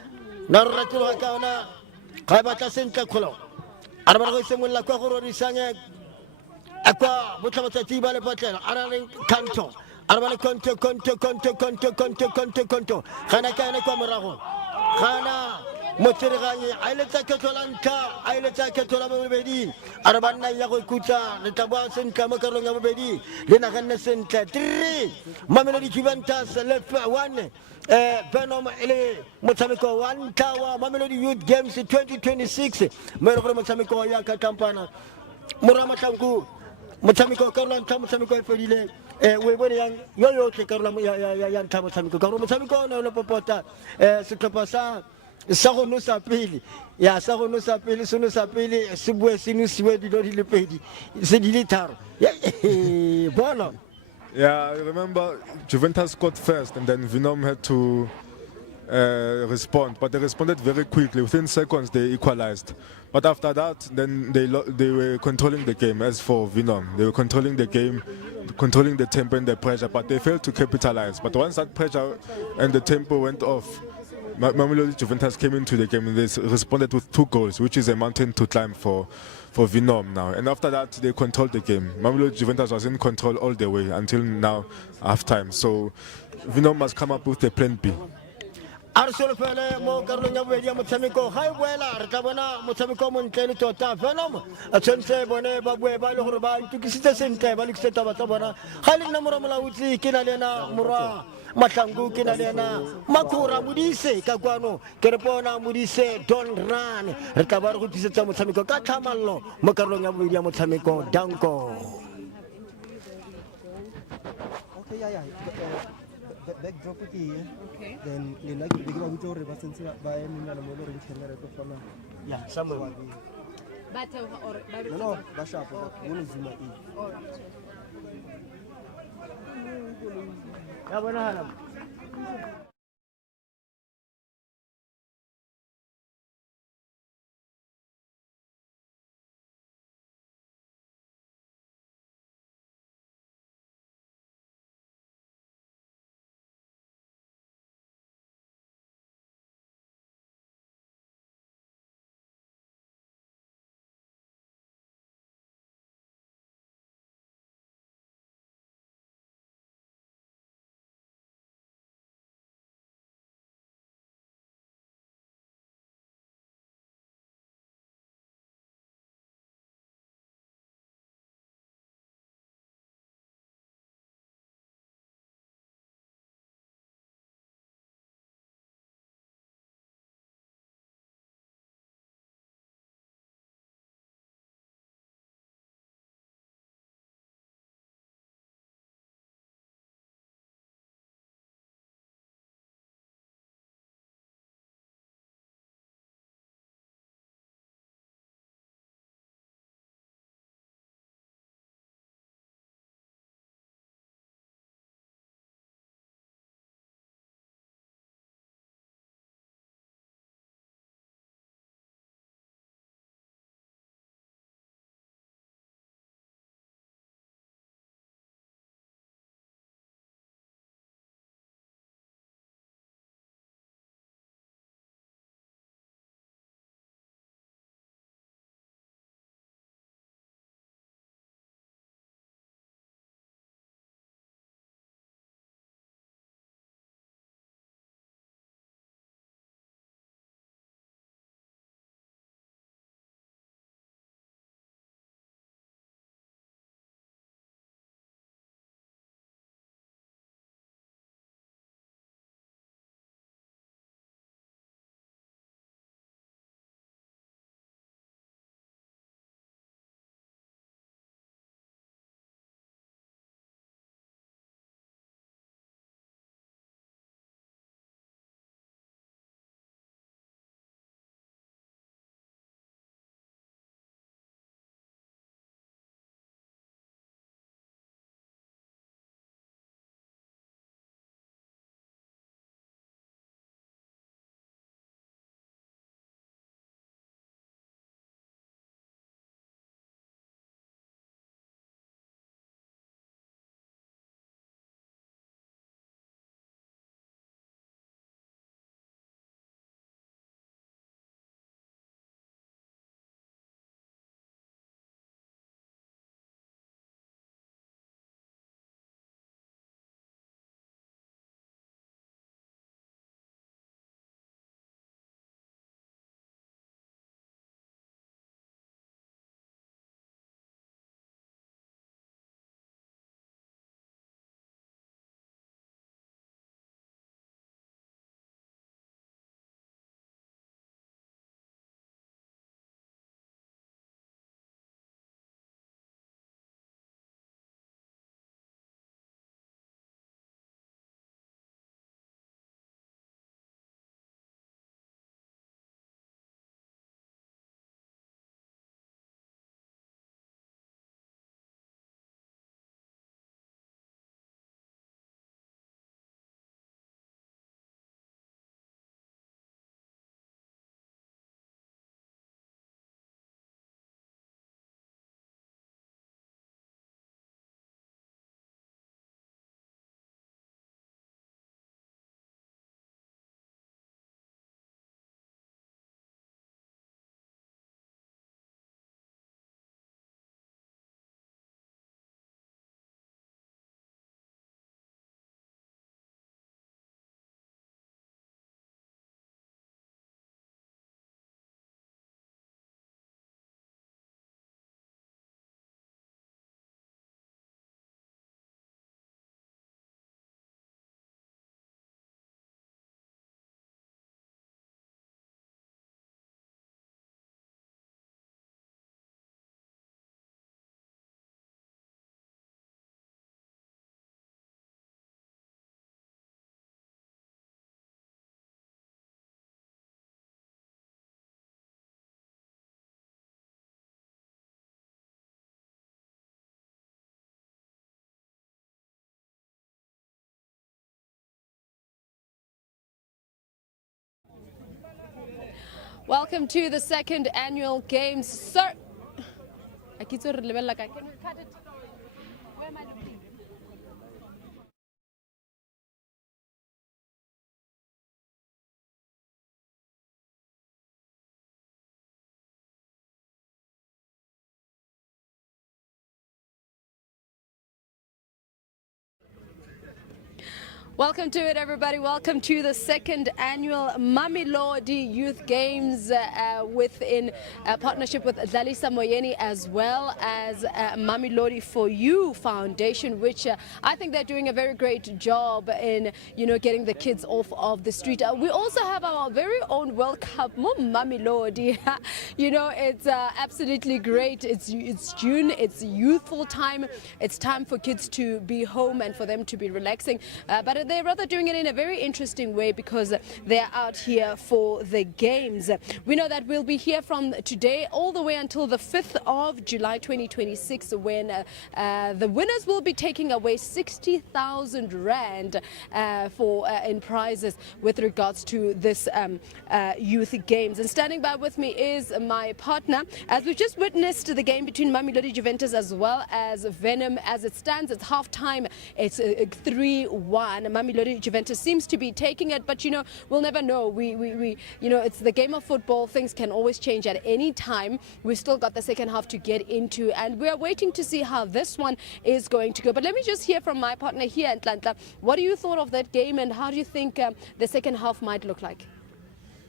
na ratlo ka ona ga ba tla sentle kholo arabara go semolla kwa go rorisange akwa botlabatsi ba le patlela arare kanto arabara konto gana ka ene kwa morago gana Motsiriganye a eletsa kgetho la ntlha a eletsa kgetho la bobedi a re banna ya go ikhutsa le tla boa sentle mo karolong ya bobedi le naganne sentle 3 Mamelodi Juventus le 1 Venom ele motshameko wa ntlha wa Mamelodi Youth Games 2026 mo re gore motshameko ya ka kampana morwa matlangu motshameko ka rona ntlha motshameko e fedile we bone yang yo ke karolo ya ntlha motshameko ka rona motshameko o ne le popota setlhopha sa go nosa pele ya sa go nosa pele se nosa pele se bue se nosiwe dilo di le pedi se di le tharo bona Yeah, I remember Juventus scored first and then Venom had to respond, but they responded very quickly. Within seconds, they equalized. But after that, then they were controlling the game. As for Venom, they were controlling the game, controlling the tempo and the pressure, but they failed to capitalize. But once that pressure and the tempo went off, Mamelodi Juventus came into the game and they responded with 2 goals, which is a mountain to climb for Venom now. And after that, they controlled the game. Mamelodi Juventus was in control all the way until now, halftime. So Venom must come up with a plan B. Arsolo fele mo karolong ya bobedi ya motshameko ga e boela re tla bona motshameko mo ntle le tota Venom a tshwanetse bone ba bue ba le gore ba itukisitse sentle ba lekise taba tsa bona ga le nna morwa molautsi ke na le ena morwa matlangu ke na le ena makhura modise ka kwano ke re bona modise don't run re tla ba re go tlisetsa motshameko ka tlhamallo mo karolong ya bobedi ya motshameko danko Okay, yeah. Backdrop ke okay. Then le nna ke ba botsa gore ba sentse ba emela mo le reng tshela re tlo fana ya samuel no ba shapo go no zuma ya bona hala Welcome to the second annual games, sir. Can we cut it? Where am I looking? Welcome to it, everybody. Welcome to the second annual Mamelodi Youth Games within partnership with Dlalisa Moyeni, as well as Mamelodi For You Foundation, which I think they're doing a very great job in, getting the kids off of the street. We also have our very own World Cup, Mamelodi. It's absolutely great. It's June. It's youthful time. It's time for kids to be home and for them to be relaxing. But they're rather doing it in a very interesting way because they're out here for the games. We know that we'll be here from today all the way until the 5th of July 2026, when the winners will be taking away 60,000 Rand in prizes with regards to this youth games. And standing by with me is my partner. As we've just witnessed the game between Mamelodi Juventus as well as Venom, as it stands, it's half-time. It's 3-1. Mamelodi Juventus seems to be taking it, but we'll never know. It's the game of football. Things can always change at any time. We've still got the second half to get into, and we're waiting to see how this one is going to go. But let me just hear from my partner here at Atlanta. What do you thought of that game, and how do you think the second half might look like?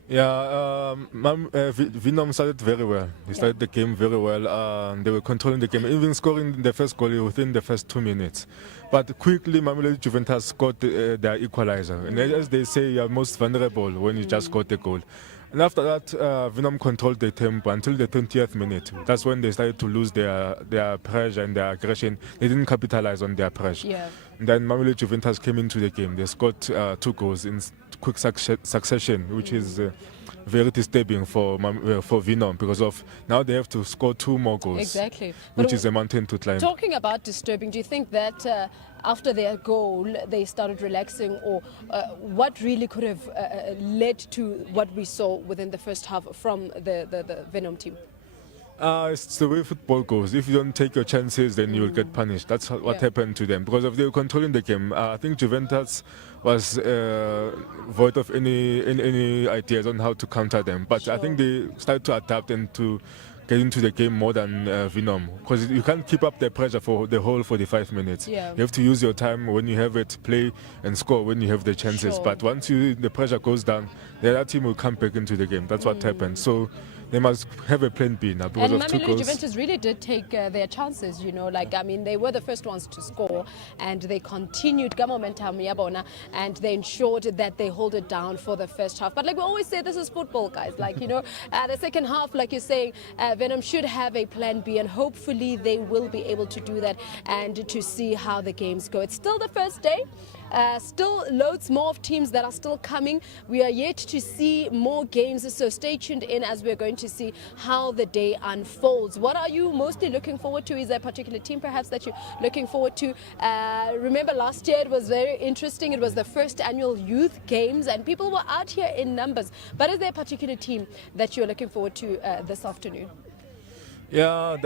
Yeah, Venom started very well. He started the game very well. They were controlling the game, even scoring the first goal within the first 2 minutes. But quickly, Mamelodi Juventus scored their equalizer. And as they say, you're most vulnerable when you just scored the goal. And after that, Venom controlled the tempo until the 20th minute. That's when they started to lose their pressure and their aggression. They didn't capitalize on their pressure. Yeah. And then Mamelodi Juventus came into the game. They scored 2 goals in quick succession, which is very disturbing for Venom, because of now they have to score 2 more goals. Exactly. Which is a mountain to climb. Talking about disturbing, do you think that after their goal they started relaxing, or what really could have led to what we saw within the first half from the Venom team? It's the way football goes. If you don't take your chances, then you will get punished. That's what happened to them, because of they were controlling the game. I think Juventus was void of any ideas on how to counter them. But I think they started to adapt and to get into the game more than Venom, because you can't keep up the pressure for the whole 45 minutes. Yeah. You have to use your time when you have it, play and score when you have the chances. Sure. But once the pressure goes down, the other team will come back into the game. That's what happened. So they must have a plan B now because And of 2 Mamelodi goals. Juventus really did take their chances, they were the first ones to score, and they continued momentum, and they ensured that they hold it down for the first half. But like we always say, this is football, guys. The second half, like you're saying, Venom should have a plan B, and hopefully they will be able to do that and to see how the games go. It's still the first day. Still loads more of teams that are still coming. We are yet to see more games, so stay tuned in as we're going to see how the day unfolds. What are you mostly looking forward to? Is there a particular team perhaps that you're looking forward to? Remember last year it was very interesting. It was the first annual youth games and people were out here in numbers. But is there a particular team that you're looking forward to this afternoon? Yeah,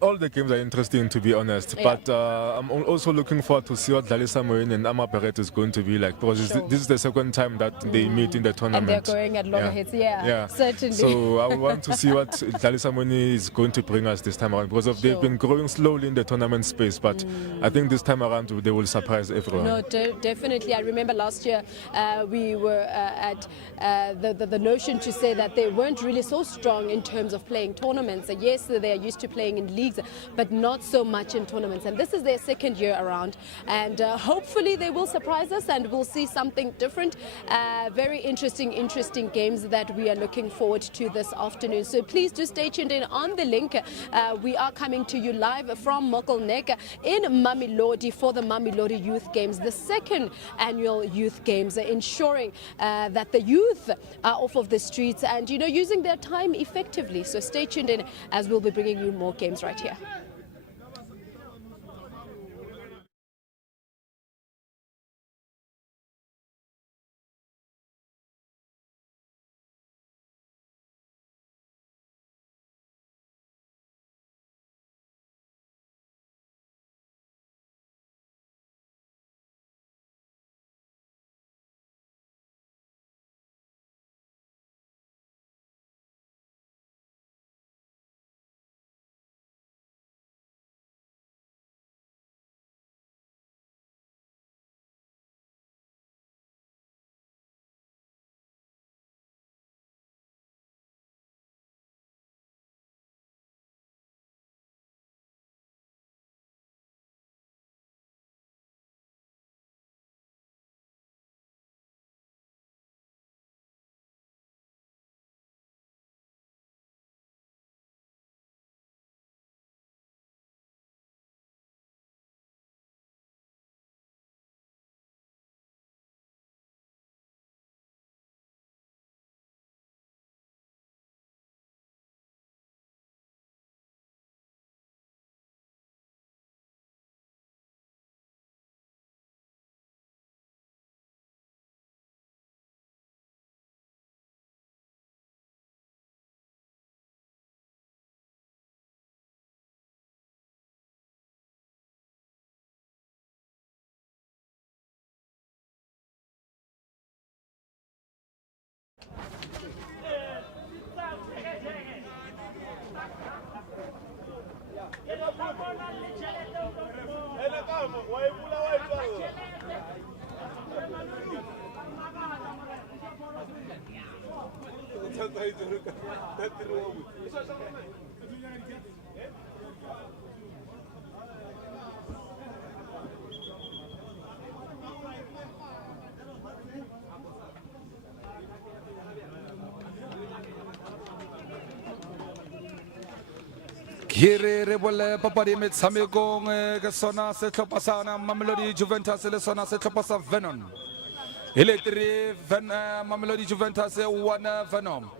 all the games are interesting, to be honest. Yeah. But I'm also looking forward to see what Dlalisa Moyeni and Amaperet is going to be like, because this is the second time that they meet in the And tournament. they're going at loggerheads, yeah, certainly. So I want to see what Dlalisa Moyeni is going to bring us this time around, because they've been growing slowly in the tournament space. But I think this time around they will surprise everyone. No, definitely. I remember last year we were at the notion to say that they weren't really so strong in terms of playing tournaments. Yes, they are used to playing in leagues, but not so much in tournaments. And this is their second year around. And hopefully they will surprise us and we'll see something different. Very interesting games that we are looking forward to this afternoon. So please do stay tuned in on the link. We are coming to you live from Muckleneuk in Mamelodi for the Mamelodi Youth Games, the second annual youth games, ensuring that the youth are off of the streets and using their time effectively. So stay tuned in as we'll be bringing you more games right here. Kere re bole papadi metshamekong ke sona setlhopha sa Mamelodi Juventus le sona setlhopha sa Venom. Ele 3 Mamelodi Juventus 1 Venom.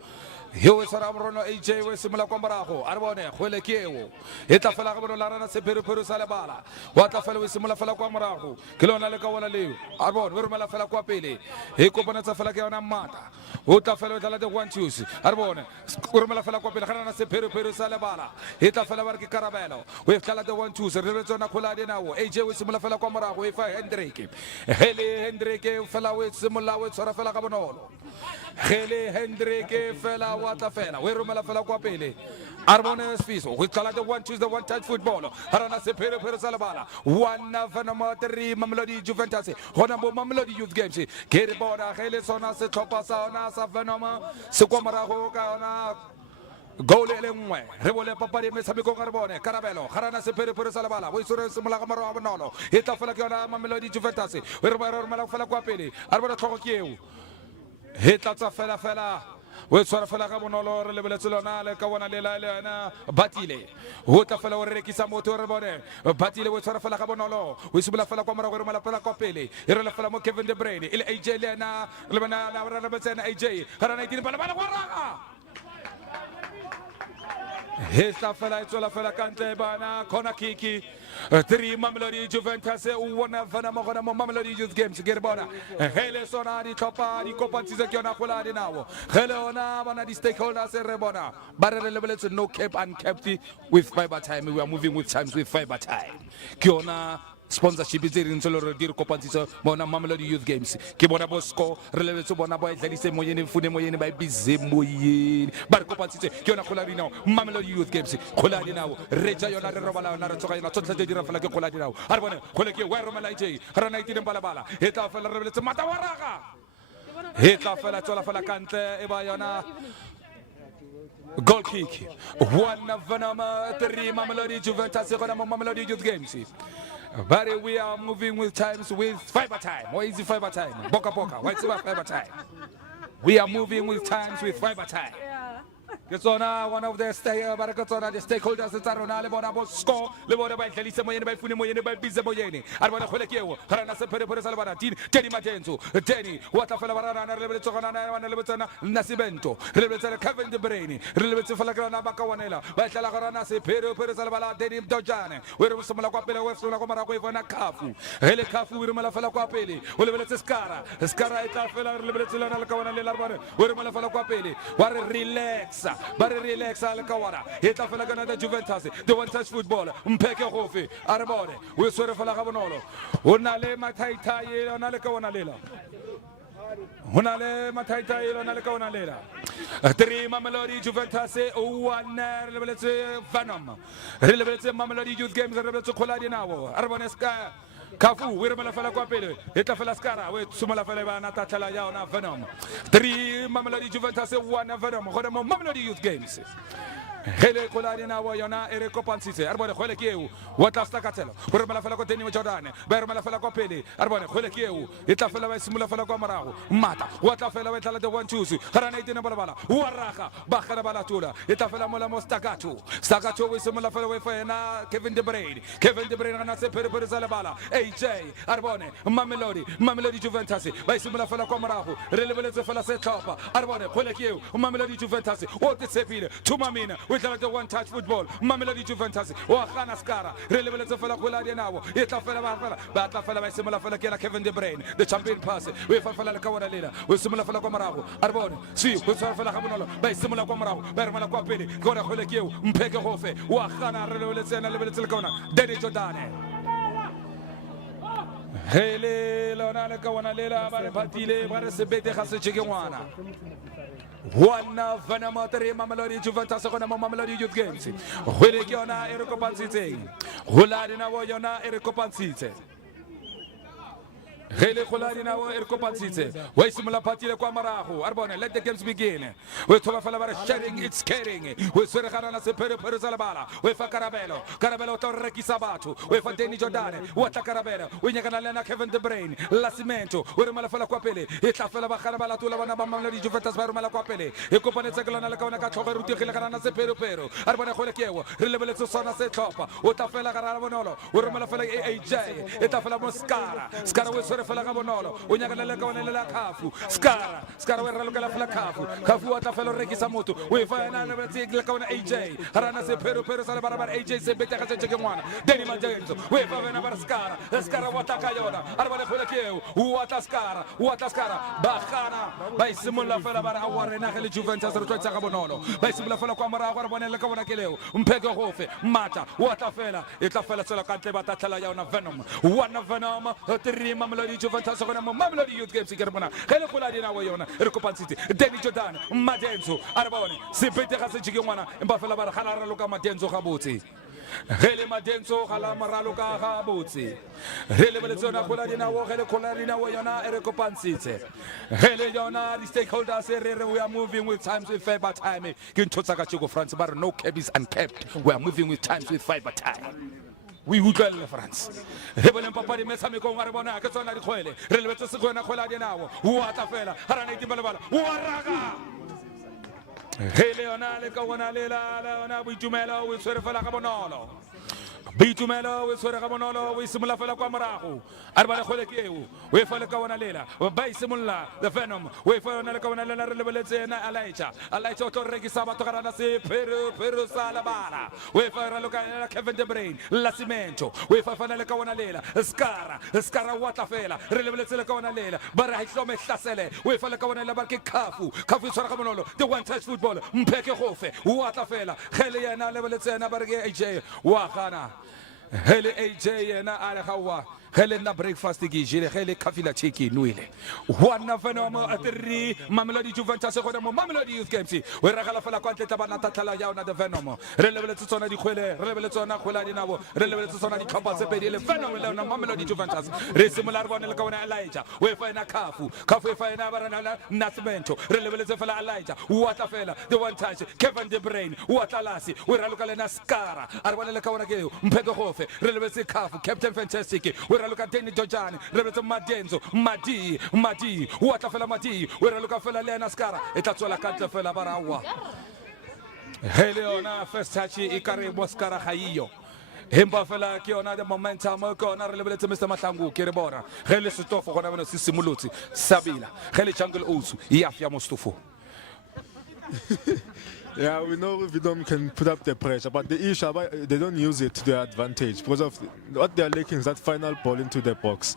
Yo es ara mrono AJ we simula kwa marago arbone khwele keo eta fela ga bono la rana se peru sa le bala wa tla fela we simula fela kwa marago ke lona le ka wala leo arbone we romela fela kwa pele e kopana tsa fela ke yona mata o tla fela tla de one choose arbone we romela fela kwa pele ga rana se peru sa le bala eta fela ba ke karabelo we tla de one choose re tsona khola de nawo AJ we simula fela kwa marago we fa Hendrik hele fela we simula we tsora fela ga bonolo hele Hendrik fela wata fela we romela fela kwa pele arbone sfiso we tla de one choose the one touch football harana se peru sa le bala one Venom 3 Mamelodi Juventus hona bo Mamelodi Youth Games ke re bona hele sona se tlhopha sa ona sa Venom se kwa marago ka ona gole le nngwe re bole papadi metshameko ga re bone karabelo harana se peru sa le bala bo isore se mola ga maro a bonolo e tla fela ke ona Mamelodi Juventus we re romela fela kwa pele arbona tlhogo ke eo he tla tsa fela we tswara fela ga bonolo re lebeletse lona le ka bona le ena batile ho tla fela o rekisa motho re bone batile we tswara fela ga bonolo we sibula fela kwa morago re mala fela kwa pele e re le fela mo Kevin De Bruyne ile AJ le na le bana na re betsena AJ harana ikini bala kwa raga he tla fela e tswala fela kante bana kona kiki 3 Mamelodi Juventus 1 Venom gona mo Mamelodi Youth Games ke re bona hele sona di topa di kopantse ke yona khola di nawo hele ona bana di stakeholders re bona ba re lebeletse no cap uncapped with fiber time we are moving with times with fiber time ke yona sponsorship tse re ntse re di re kopantse bona Mamelodi Youth Games ke bona Bosco re lebetse bona ba idlalise moyene mfune moyene ba bize moyene ba re kopantse ke yona khola di nawo Mamelodi Youth Games khola di nawo re ja yona re robala yona re tsoga yona tsotlhe tse di ra fela ke khola di nawo a re bone khole ke wa romela AJ ra na itile balabala e tla fela re lebetse mata wa raga e tla fela tsola fela kantle e ba yona goal kick 1 Venom 3 Mamelodi Juventus gona mo Mamelodi Youth Games. But we are moving with times with fiber time. What is the fiber time? Boca. What's about fiber time? We are moving with times with fiber time. Kesona one of the stakeholders tsarona le bona bo score le bona ba idlalise moyene ba ifune moyene ba bize moyene a re bona khole keo harana se peru sa le bana teni matenzo teni wa tla fela ba rana re lebetse gona na le betsana nasibento re lebetse Kevin De Bruyne re lebetse fela kana ba ka wanela ba tla ga rana se peru sa le bala teni mtojane we re somola kwa pele we somola kwa mara go ivona khafu hele khafu we re mala fela kwa pele o lebetse skara e tla fela re lebetse lana le ka wana le la bana we re mala fela kwa pele wa re relax but relax al kawara heta fela kana the Juventus the one touch football mpeke gofe a re bone we swere fela ga bonolo o na le mathaithai o na le ka ona lela hona le mathaithai o na le ka ona lela 3 Mamelodi Juventus 1 re lebeletse Venom re lebeletse Mamelodi Youth Games re lebeletse khola di nawo a re bone ska Kafu we re mala fela kwa pele e tla fela skara we tsumala fela ba na tatla ya ona Venom 3 Mamelodi Juventus 1 Venom gona mo Mamelodi Youth Games hele kolani na wa yona ere kopansitse arbone khole keu wata sta katelo re mala fela ko teni mo Jordan ba re mala fela ko pele arbone khole keu e tla fela ba simula fela ko marago mata wata fela we tla de one choose harana itena bala wa raga ba khana bala tula e tla fela mola mo stakato we simula fela we fa na Kevin De Bruyne na se peru sa la bala AJ arbone Mamelodi Juventus ba simula fela ko marago re lebeletse fela se tlhopa arbone khole keu Mamelodi Juventus o tsepile tumamina we tla the one touch football Mamelodi Juventus wa khana skara re lebeletse fela khola di nawo e tla fela ba tla fela ba simula fela ke la Kevin De Bruyne the champion pass we fa fela ka wona lela we simula fela kwa marago arbone si we tsara fela ga bonolo ba simula kwa marago ba re mala kwa pele gona khole keu mpeke gofe wa khana re lebeletse ka wona Deni Jordan hele lona le ka wona lela ba re patile ba re sebete ga se tsheke ngwana one Venom 3 Mamelodi Juventus gona mo Mamelodi Youth Games hwele ke yona e re kopantsitseng hola dina bo yona e re kopantsitse Hele Kolari now Erkopansitse. Wait Simula Patile Kwamarahu. Arbona, let the games begin. With Tofalava sharing, it's caring. With Serrana Sepero Salabala. With Carabello. Carabello Torreki Sabato. With Deni Giordane. What a Carabello. When you're going to Kevin De Brain. Lascimento. With Malafala Quapele. It's a fellow Carabala to Lavana Juventus Barmala Quapele. Ecopanezagana Caruti Hilana Sepero Pero. Arbana Holekeo. Relevant to Sana Setopa. Utafela Caravonolo. With Malafala AJ. Etafela Moscara. Scara with Ferragabonolo. When you're going to let Kafu. Scara. Scara with Ralocala Kafu. Kafu Atafelo Rekisamoto. We find another Tigla AJ. Harana Sepero Pero Salabara AJ Sebeta Chicken. Denny Magenzo. We find another Scara. Scara Watakayona. Arbana Holekeo. Watascara. Watascara. Bacana. By Simula Felabara Warena Juventus Rotacabonolo. By Simula Felacamara Warbanella Cavanakileo. Umpego Hofe. Mata. Watafela. It's a fella Solacante Batalayana Venom. One of Venom. Three Mamelodi Juventus Mamelodi Youth Games Kermana. Helakuladina Wayona. Ercopan City. Denny Jordan. Madenzo. Arboni. Sipete Chigiwana. And Buffalo Halara Luca Madenzo Habuti. Hele Madenzo Halamara Luca Habuti. Hele Velezona Coladina Hele Coladina Wayona Ercopan City. Hele Yona, the stakeholders we are moving with times with fiber time. Gintosaka France, but no cab is unkept. We are moving with times with fiber time. We would tell France. Rebellion Papa de Mesamico Marabona, Casona de Quelle, Relevant Sequena Coladinao, Watafela, Haraniti Balabala, Waraga. Heleonale Kawanala, Bitumelo with Serfala Cabonolo. Bitumelo with Serrabonolo, with Simula Falacamarahu, Arbana Holekeu, we follow Kawanala, by Simula, the Venom, we follow Nalacawana Rebellion Alaita, Alaita Torreki Sabatorana, Peru Salabara, we follow Kevin De Brain, Lascimento, we follow Nalacawana, Scara Watafela, Rebellion Cawanala, Barahome Stasele, we follow Kawana Barki Kafu, Sarabonolo, the one touch football, Mpeke Hofe, Watafela, Heliana Levelena Barge AJ, Wakana. Hele AJ na Arahawa. Hele na breakfast gijire hele kafila chiki nuile. Wana Venom atri Mamelodi Juventus Mamelodi Youth Games. We regala fala kwante tabana tatala yauna de Venom. Relevele tsona di khwele, relevele tsona khwela di nawo, relevele tsona di khapa se pedile Venom le na Mamelodi Juventus. Resimular bona le kawana Elijah. We fa na Kafu fa na barana Nascimento. Relevele fala Elijah. Watafela the one touch Kevin De Brain. Watalasi. We raluka na Scara. Arwana le kawana geu. Mpego Hofe. Relevele Kafu Captain Fantastic. Look at Denny Jojani, Rebecca Madenzo, Madi, Watafela Madi, where I look at Fela Lena Scara, Etazola Canta Fela Barawa. Heleona, first Hachi, Ikari Boscara Haio. Himba Fela Kiona, the momentum, Mokona, Rebecca Mr. Matangu, Kerebora, Heli Sutofo, Honavano Simuluti, Sabila, Heli Jungle Usu, Yafia Mostufo. Yeah, we know Venom can put up the pressure, but the issue, they don't use it to their advantage because of what they are lacking is that final ball into the box,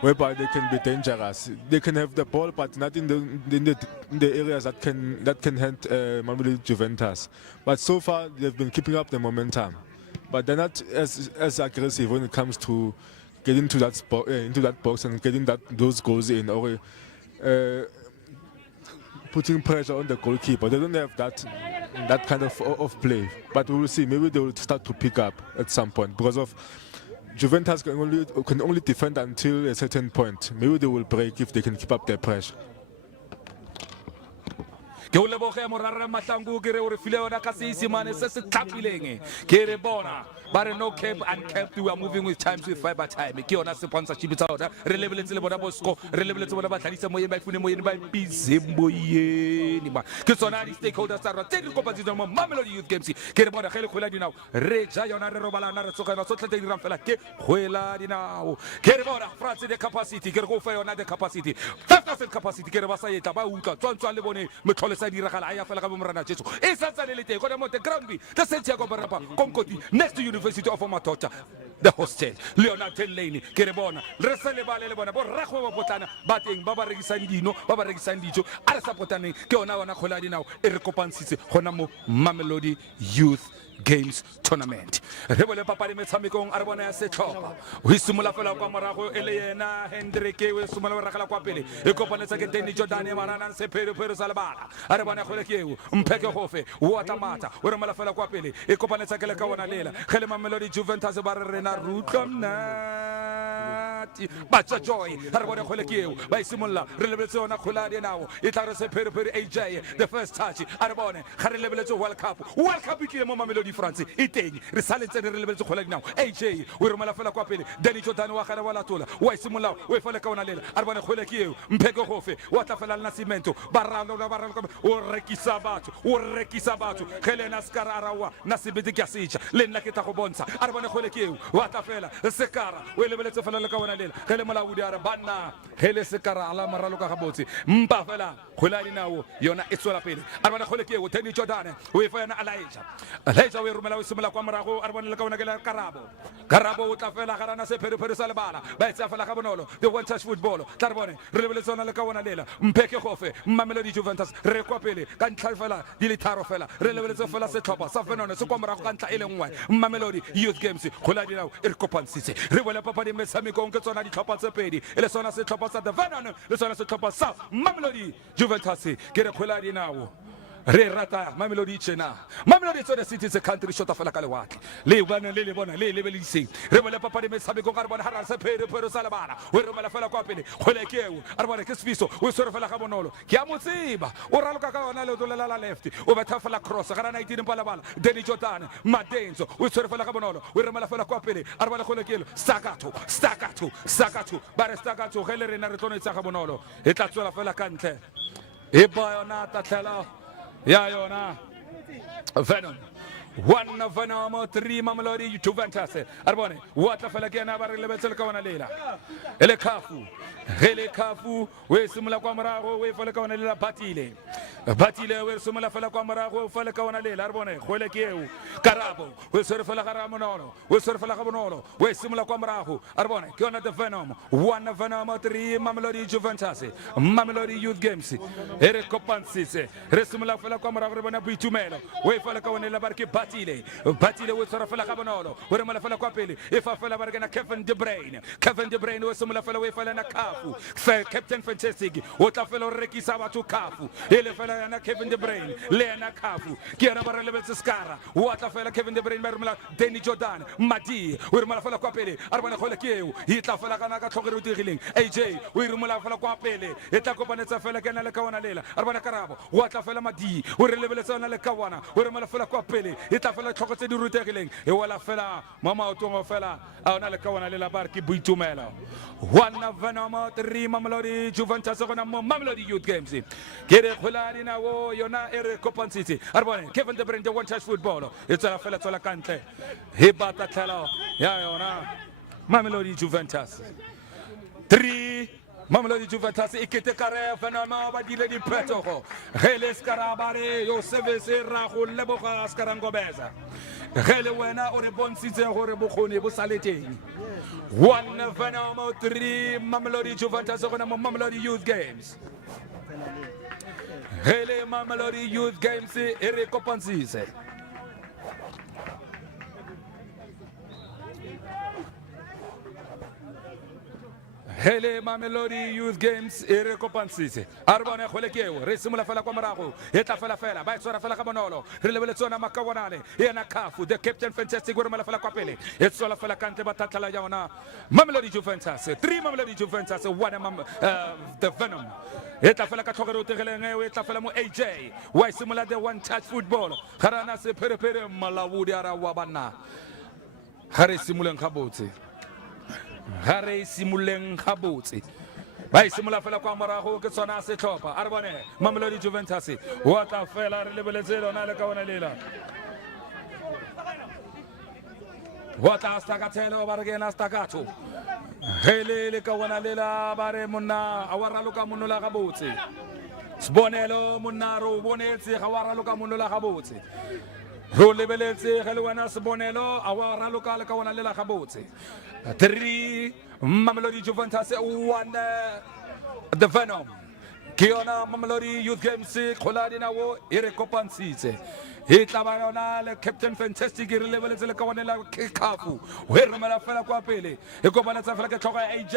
whereby they can be dangerous. They can have the ball, but not in the areas that can hurt Mamelodi Juventus. But so far, they've been keeping up the momentum, but they're not as aggressive when it comes to getting to that box and getting those goals in, or putting pressure on the goalkeeper. They don't have that kind of play. But we will see. Maybe they will start to pick up at some point because of Juventus can only defend until a certain point. Maybe they will break if they can keep up their pressure. Ke o leboge morara matlangu ke re o re file ona ka se isimane se se tlapileng ke re bona ba re no cap and cap we are moving with times with fiber time ke ona sponsorship tsa ona re lebeletse le bona bosco re lebeletse bona ba tlhalisa moyeng ba ifune moyeng ba bizemboyeni ba ke tsona di stakeholders tsa rona tse di kopatsitswang mo Mamelodi Youth Games ke re bona ge le khwela dinao re ja yona re robalana re tsogela so tlhetse di ram fela ke khwela dinao ke re bona France the capacity ke re go fa yona the capacity 5% capacity ke re ba sa yetla ba utla tswantswa le bone metlhole diragala aya fela ka bomrana jetso e sa tsale le teng go mo the ground be the Santiago Barapa Konkoti next to University of Matota the hostel Leonard Lane ke re bona re se le bale le bona bo ragwe ba botlana ba teng ba ba rekisang dino ba ba rekisang dijo a re sapotaneng ke ona bona khola dinao e re kopantsitse gona mo Mamelodi Youth Games Tournament. Re bole papadi metshamekong a re bona ya setlhopha o isimola fela kwa morago e le yena Hendrike we simola ragala kwa pele e kopanetsa ke Denny Jordan e marana se Pero Salabala a re bona gole keu Mpeke Hofe Watamata o re mala fela kwa pele e kopanetsa ke le ka bona lela gele Mamelodi Juventus ba re rena rutlomna monati batsa joy re bone kgole ke eo ba isimolla re lebeletse yona kgola di nao e tla re se pere AJ the first touch re bone ga re lebeletse World Cup ke mo Mamelodi France e teng re saletse re lebeletse kgola di nao AJ o re mala fela kwa pele Danny Jordan wa gana wa latola wa isimolla o e fela ka ona lela re bone kgole ke eo Mpheke gofe wa tla fela Nascimento baralo o rekisa batho Helena Skararawa Nasibete ke asicha le nna ke tla go bontsha re bone kgole ke eo wa tla fela Sekara o lebeletse fela le ka ona lela gele molaudi a re banna hele Sekara ala maralo ka gabotse mpa fela kgola dinao yona e tswela pele re bone kgole ke eo Danny Jordan o e fa yona Elijah o e romela o simola kwa morago re bone le ka ona ke la Karabo o tla fela garana se pere sa lebala ba etsa fela ga bonolo the one touch football tla re bone re lebeletse ona le ka ona lela Mpheke gofe Mamelodi Juventus re kwa pele ka ntlha fela di le tharo fela re lebeletse fela setlhopha sa Venom se kwa morago ka ntlha ele nngwe Mamelodi Youth Games kgola dinao e re kopansitse re bole papadi metshamekong ke tsona ditlhopha tse pedi e le sona setlhopha sa the Venom le sona setlhopha sa Mamelodi Juventus ke re kgola dinao re rata Mamelodi tjena Mamelodi it's the city is a country short of like lewatle le bona le bona le lebelise re bole papadi metshamekong ga re bona ha re se pere sa lebana o re mala fela kwa pele kgole ke eo re bona ke sfiso o se re fela ga bonolo ke a motsiba o raloka ka ona le dolela la left o betha fela cross ga rana 19 palabala Danny Jordan Madenzo o se re fela ga bonolo o re mala fela kwa pele re bona kgole ke elo Stakato ba re Stakato gele rena re tlonetsa ga bonolo e tla tswela fela ka ntle e ba yona tatlela ya yona Venom 1 Venom 3 Mamelodi Juventus arbone wata fela ke na ba re lebetse ka ona lela ele khafu we simula kwa morago we fela ka ona lela batile we simula fela kwa morago fela ka ona lela arbone khole ke eo Karabo we sore fela ga ramonolo we sore fela ga bonolo we simula kwa morago arbone ke ona the Venom 1 Venom 3 Mamelodi Juventus Mamelodi Youth Games ere kopansitse re simula fela kwa morago re bona boitumelo we fela ka ona lela barke batile we sore fela ga bonolo we re mala fela kwa pele e fa fela ba re na Kevin De Bruyne we simula fela we fela na Kafu Captain Fantastic o tla fela o rekisa batho Kafu ele fela yana Kevin De Bruyne le yana Kafu ke yana ba re lebetse Skara o tla fela Kevin De Bruyne ba re mala Danny Jordan Madi o re mala fela kwa pele a re bona kgole ke eo e tla fela kana ka tlhogere o digileng AJ o re mala fela kwa pele e tla kopanetsa fela ke na le ka ona lela a re bona Karabo o tla fela Madi o re lebeletse ona le ka ona o re mala fela kwa pele e tla fela tlhogo tse di rutegileng e wala fela mama o tongo fela a ona le ka ona lela ba re ke boitumelo 1 Venom 3 Mamelodi Juventus gona mo Mamelodi Youth Games ke re kgola dinao yona e re kopansitse a re bone Kevin De Bruyne the one touch football e tsela fela tsela kantle he bata tlhelo ya yona Mamelodi Juventus 3 Mamelodi Juventus ikete kare Venom ba dile di phetogo gele Skarabare yo service ra go leboga Skarangobeza gele wena o re bontshitse gore bokgoni bo sale teng 1 Venom 3 Mamelodi Juventus gona mo Mamelodi Youth Games gele Mamelodi Youth Games e re kopansitse hele Mamelodi Youth Games e re kopansitse a re bone kgole ke eo re simula fela kwa morago e tla fela ba tsora fela ga bonolo re lebeletse ona makabonale e na Kafu the Captain Fantastic gore mala fela kwa pele e tswela fela kante ba tatla ya ona Mamelodi Juventus 3 Mamelodi Juventus 1 the Venom e tla fela ka tlhogere o tegeleng e tla fela mo AJ wa simula the one touch football garana se pere malawudi ara wa bana gare simuleng gabotse gare simuleng gabotse ba simula fela kwa morago ke tsona se tlhopha a re bone Mamelodi Juventus wa tla fela re lebeletse lona le ka ona lela wa tla Stakathelo ba re ke na Stakato hele le ka ona lela ba re monna a wa raloka monno la gabotse sibonelo monna ro bonetse ga wa raloka monno la gabotse ro lebeletse ge le wena sibonelo a wa raloka le ka ona lela gabotse 3 Mamelodi Juventus 1 the Venom ke yona Mamelodi Youth Games kgola dinao e re kopansitse e tla ba yona le Captain Fantastic e re lebeletse le ka bonela khafu we re mala fela kwa pele e kopanetsa fela ke tlhogo ya AJ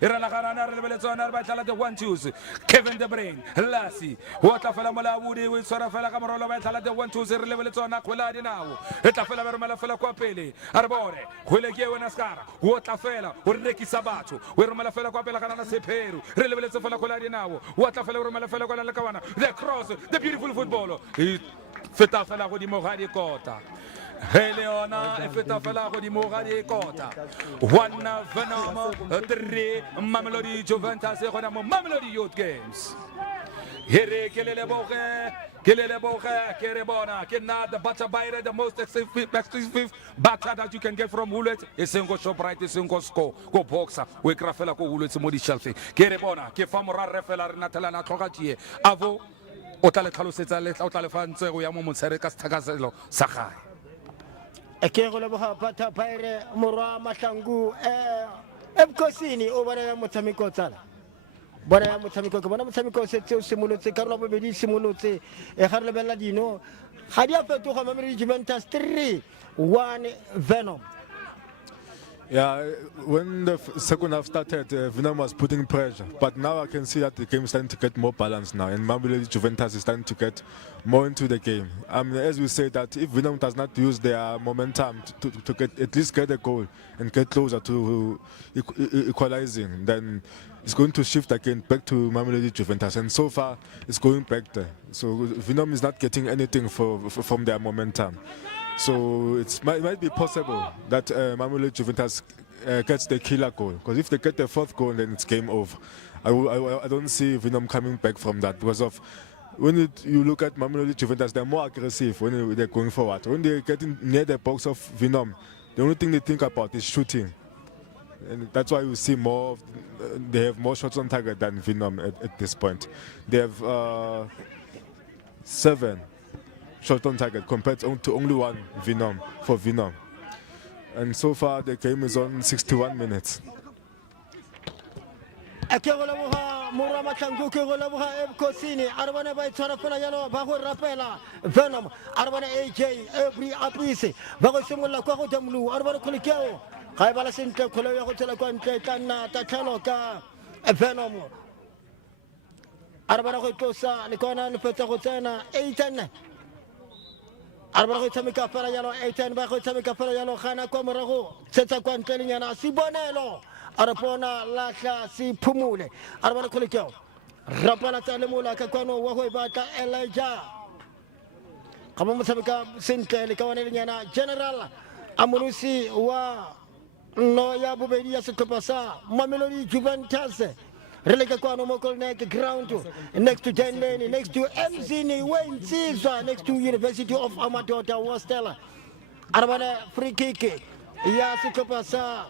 e re lagana re lebeletse yona re ba tla la the 1-2s Kevin De Bruyne Lassie o tla fela mola budi o tsora fela ka morolo ba tla la the 1-2s re lebeletse yona kgola dinao e tla fela re mala fela kwa pele a re bone khwele ke wena skara o tla fela o re rekisa batho we re mala fela kwa pele kana na sepheru re lebeletse fela kgola dinao o tla fela re mala fela kwa la ka wana the cross the beautiful football feta fela go di mogadi kota Heleona e feta fela go di mogadi kota 1 Venom 3 Mamelodi Juventus e gona mo Mamelodi Youth Games here ke le boge ke re bona ke na the batter by the most exclusive batter that you can get from Hullet e sengo Shoprite e sengo score go boxer we kra fela go Hullet mo di shelf ke re bona ke fa morare fela re natela na tlhogatšie avo o tla le tlhalosetsa le tla o tla le fa ntse go ya mo motshare ka sethakaselo sa gae ke go leboga batha baire morwa mahlangu ebukosini o bona ya motshameko tsala bona ya motshameko ke bona motshameko se tseo simolotse ka rona bobedi simolotse ga re lebella dino ga di a fetoga Mamelodi Juventus 3-1 Venom. Yeah, when the second half started, Venom was putting pressure. But now I can see that the game is starting to get more balanced now. And Mamelodi Juventus is starting to get more into the game. As we say that if Venom does not use their momentum to get, at least get a goal and get closer to equalizing, then it's going to shift again back to Mamelodi Juventus. And so far, it's going back there. So Venom is not getting anything from their momentum. So it might be possible that Mamelodi Juventus gets the killer goal. Because if they get the fourth goal, then it's game over. I don't see Venom coming back from that because of when you look at Mamelodi Juventus, they're more aggressive when they're going forward. When they're getting near the box of Venom, the only thing they think about is shooting. And that's why you see more. They have more shots on target than Venom at this point. They have 7 shots on target compared to only 1 Venom for Venom. And so far the game is on 61 minutes. Mura Machangu Kegolabuha Ebkosini, Arwana by Tarafana Yano, Bago Rapela, Venom, Arwana AJ, every Apisi, Bago Simula Kwahotamlu, Arwana Kulikeo, Kaibala Sinta Kolea Hotel Quante, Tana, Tachanoka, Venom, Arwana Hotosa, Nikona, Peta Hotana, 8-10. Arwana Hotamika Parayano, 8-10, Bago Tamika Parayano, Hana Komarago, Seta Quanteliana, Sibonello. Arapona lasha si pumule arabana kulikeo rapana talemula kakwano waho bata Elijah kama msabika sinte likawane nyana general amurusi wa no ya bubedia sekopasa Mamelodi Juventus relega kwano Muckleneuk ground next to Jen Lane next to MZN Wensizwa next to University of Amadota Westella arabana free kick ya sekopasa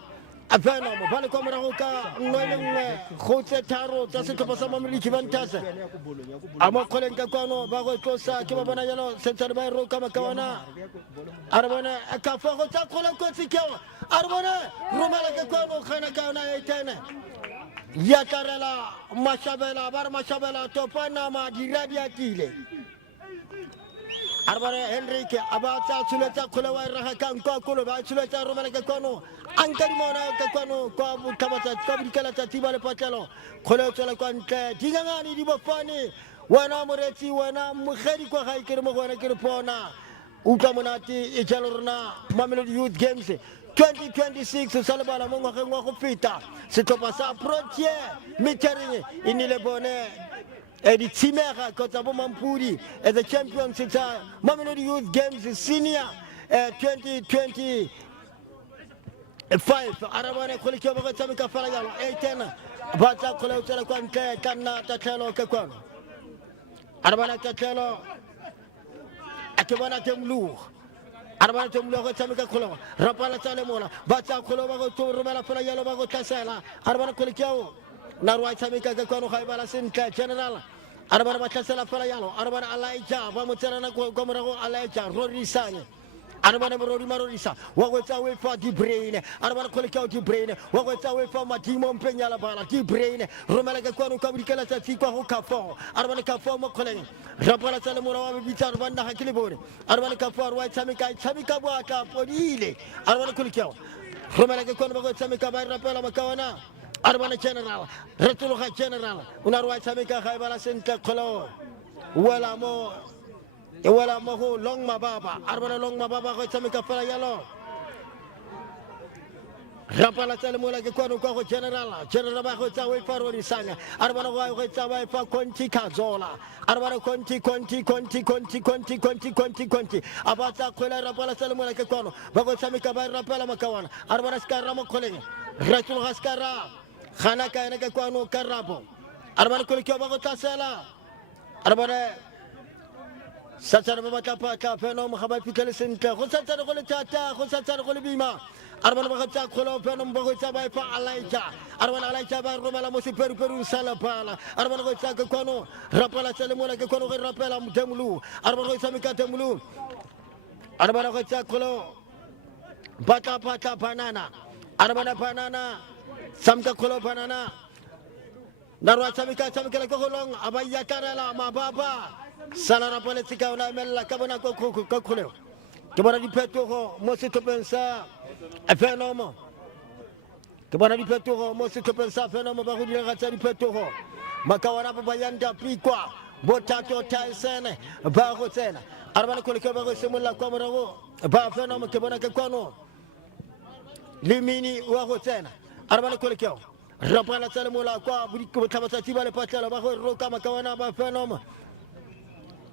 Venom, bale kwa marahoka noelengwe khotse tharo tsa setlhopha sa Mamelodi Juventus amo kholenka kwano ba go tlosa ke ba bona yalo sentse ba ro ka makawana arabona ka fa go tsa khola kotsi ke arabona romela ke kwano khana ka ona etene ya karela mashabela bar mashabela topana ma diradiatile arabona Henrique abata suleta khola wa raha ka nko kolo ba suleta romela ke kwano Ankari mona kakwano kwa butabata kwa bikala tatiba le patelo khole tsela kwa ntle dingangani di bofane wana moretsi wana mogedi kwa ga ikere mo gona ke re pona utlwa monate e jalo rona Mamelodi Youth Games 2026 salabala mo ngwageng wa go feta setlhopha sa Pretoria metering inile bone di tshimega kotsa bo mampudi as the champions tsa Mamelodi Youth Games senior 2020 5 arabane kulikio bago tamika faragalo 8-10 bata kule utela kwa nte kana tatelo kekwano arabane tatelo akibana temlu arabane temlu ko tamika kule rapala tale mola bata kule bago to rumela fala yalo bago tasela arabane kulikio narwa tamika kekwano khaybala sinka general arabane batasela fala yalo arabane alaija ba mutera na ko marago alaija rorisane Arabana Marori Marorisa, what was away for the brain, Arabana Kolikao the brain, what was away for Matimo Peñala Bala, the brain, Romalaga Kwano Kabricala Siko Kafo, Arabana Kafo Mokolen, Rapala Salamura Vitar Vanda Hakilibori, Arabana Kafo, White Samika, Samika Waka, Podile, Arabana Kolikao, Romalaga Kono Samika by Rapala Makawana, Arabana General, Retuluha General, Una White Samika Haibala Senta Colo, Wellamo. Wala moho long mababa arbana long mababa ko samika fala yalo rapala tele mola ke kwano ko general ba ko tsawe farori sanga arbana ko tsawe fa konti kazola arbana konti abata khola rapala tele mola ke kwano ba ko samika ba rapala makawana arbana skara mo khole ratul haskara khana ka ne ke kwano karabo arbana ko ke ba ko tasela arbana Satsar Babata Fenom Habapical Center, Hosatar Tata, Hosatar Bima, Arban Bahata Kolo Fenom Bohota by Alaita, Arban Alaita by Romala Mosi Peru Salapala, Arban Hosaka Kono, Rapala Salamona Kono Rapela Temulu, Arban Hosamika Temulu, Arban Hosaka Kolo, Bata Banana, Arbana Banana, Samka Kolo Banana, Narwa Samika Samika Kolong, Abayakara, Mababa. Salara politika una mella kabana kokule kebana di petoro mo se to pensa Venom kebana di petoro mo se to pensa Venom ba go dira tsa di petoro makawana ba bayanda pikwa botato taisene ba go tsena arbana kole ke ba go semola kwa morago ba Venom kebana ke kwano limini wa go tsena arbana kole ke rapala tsale mola kwa budi ko tlhabasa tibale patla ba go roka makawana ba Venom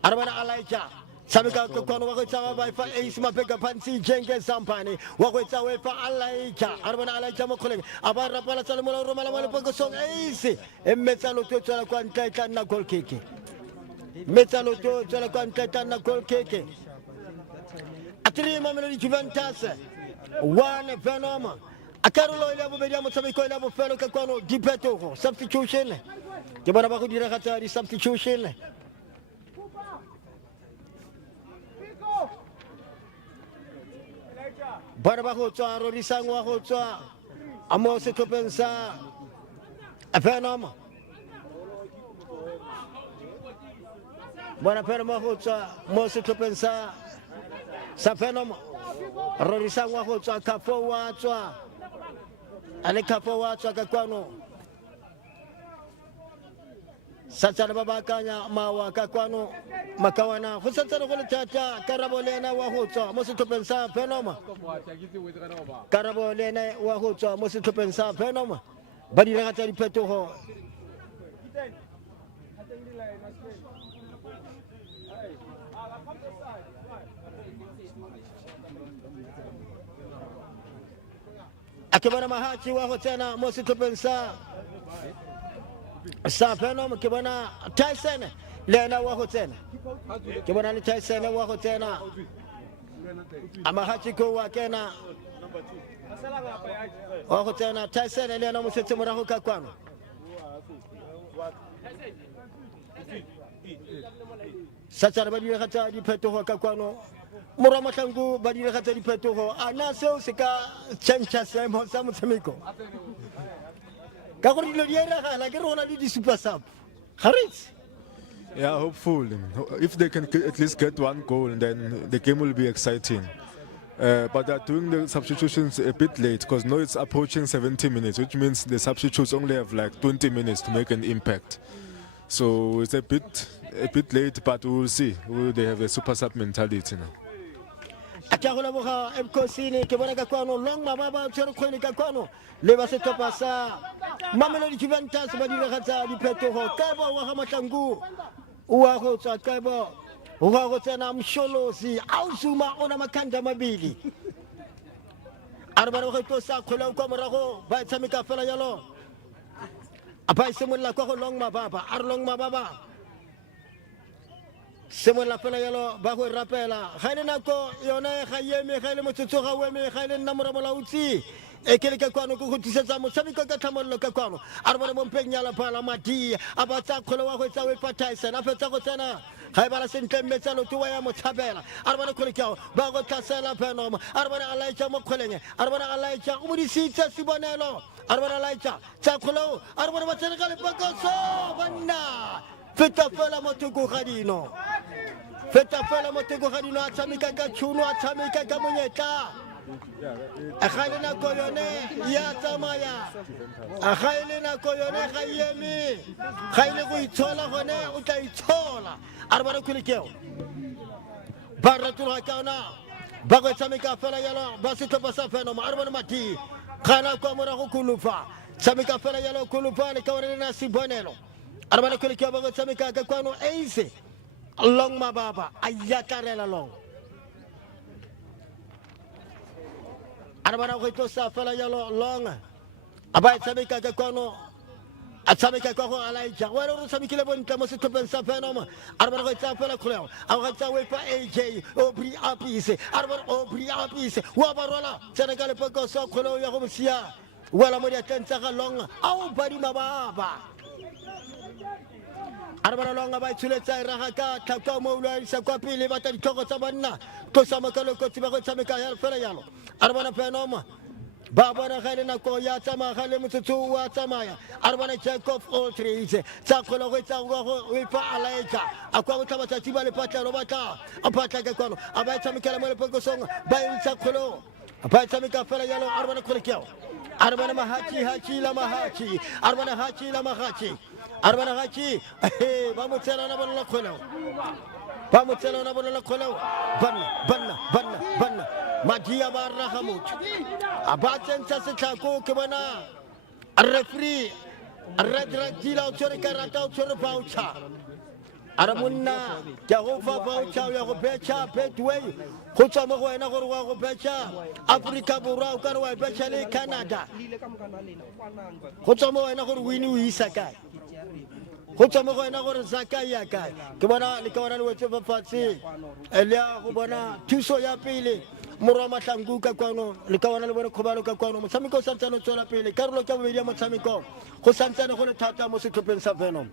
Arabana Alaija, Samika Kono Waka by Isma Peka Pansi, Jenkins Sampani, Waka way for Alaija, Arabana Alaija Mokoling, Abara Pala Salamolo Romala Pocosong Ace, and Metaloto Quantata Nakol Kiki. Metaloto Quantata Nakol Kiki. A 3 Mamelodi Juventus, 1 Venom. A Carolo Vediamo Samiko Lavo Fellow Cacono, Dipeto, substitution. The Barabaku Dirahata, substitution. Barbahocha, Rodisangwa Hocha, Amose to pensa, a Venom. Banaperma Hocha, Mose to pensa, Safenom, Rodisangwa Hocha, Capo Wacha, and a Capo Wacha Caquano. Satsara Babakanya, Mawa Caquano, Makawana, Husatara Tata, Carabolena Wahucha, Mosito Pensa, Venom, Carabolena Wahucha, Mosito Pensa, Venom, Badirata Petoho. Akibana Mahachi Wahotena, Mosito Pensa. Safenom kibana Tyson Lena Wahotena kibana Tyson Wahotena Amahachiko Wakena Wahotena Tyson Lena Musetumara Kwano Satsara Badia Hata di Petoho Kakwano Muramatangu Badia Hata di Petoho Anaso Sika Chancha Samo Samiko Yeah, hopeful. If they can at least get one goal, then the game will be exciting. But they're doing the substitutions a bit late because now it's approaching 70 minutes, which means the substitutes only have like 20 minutes to make an impact. So it's a bit late, but we'll see. They have a super sub mentality now. Akahola boha emkosini kebona kakwano long mababa chero kwini kakwano leba se topasa Mamelodi Juventus badira kata di Pretoria kaibo wa hamatangu uwa ho tsa kaibo uwa ho tsena msholozi ausuma ona makanda mabili arbaro ho to sa khola kwa morago ba tsamika fela yalo apa semola kwa long mababa arlong mababa Semua la pela yalo bahu rapela. Khaile nako yona khayeme khaile mutsuga weme khaile namura malauti. Ekele ka kwano ko kutisa sa mo sabi ko ka thamolo ka kwano. Arbana mo penya la pala mati abata khola wa go tsawe patai sana fetsa go tsena. ga e bala sentle mmetsa lotuwa ya motlhabela a re bona kgolekeo ba go tlhasela Venom a re bona a laetša mo kgoleng a re bona a laetša o modisitse sebonelo a re bona a laetša tsa kgoleo a re bona ba tsene ka lepakoso banna feta fela mo thoko ga dino feta fela mo thoko ga dino a tshameka ka tšhono a tshameka ka monyetla a ga ile nako yone ya tsamaya a ga ile nako yone ga eme ga ile go itshola gone o tla itshola a re bona kgolekeo ba retologa ka ona ba go tshameka fela yalo ba setlhopha sa Venom a re bona mati gana kwa morago kulufa tshameka fela yalo kulufa le ka ore na sebonelo a re bona kgolekeo ba go tshameka ka kwano eise long mababa a yatlarela long a re bona go tlosa fela yalo long a ba tshameka ka kwano a tshameka ka go alaija wa re tshamekile bontle mo setlhopheng sa Venom a re bona go tsa fela kgolego a go tsa wepa AJ Obri Apise a re bona Obri Apise wa ba rola tsena ka lepoko sa kgolego ya go mosia wala mo diatleng tsa ga long a o badi mababa a re bona long a ba itshuletsa e raga ka tlhaka mo ulwaisa kwa pele ba ta ditlhogo tsa banna tlosa makalokotsi ba go tshameka fela yalo a re bona Venom ba bona ga le nako ya tsamaya ga le motsotso wa tsamaya a re bona jack of all trades tsa kgolo go tsa go wepa alaika a kwa go tlhaba tsatsi ba le patlelo ba tla a patla ka kwano a ba tshamekela mo lepokosong ba itsa kgolo ba tshameka fela yalo a re bona kgolekeo a re bona hachi la mahachi a re bona hachi la mahachi a re bona hachi ba mo tsela na bona la kgoleo ba mo tsela na bona la kgoleo banna madia ba raga motho a ba tsentsa setlhako ke bona referee red dila o tshwere karata o tshwere voucher a re monna ke go fa voucher ya go betcha betway go tswa mo go wena gore wa go betcha Africa Borwa o ka re wa betcha le Canada go tswa mo wena gore wini o isa kae go tswa mo go wena gore zaka ya kae ke bona le ka bona le wetse fa fatshe le ya go bona thuso ya pele morwa matlangu ka kwano le ka bona le bone khobalo ka kwano motshameko o santsane o tswela pele karolo ka bobedi ya motshameko go santsane go le thata mo setlhopheng sa Venom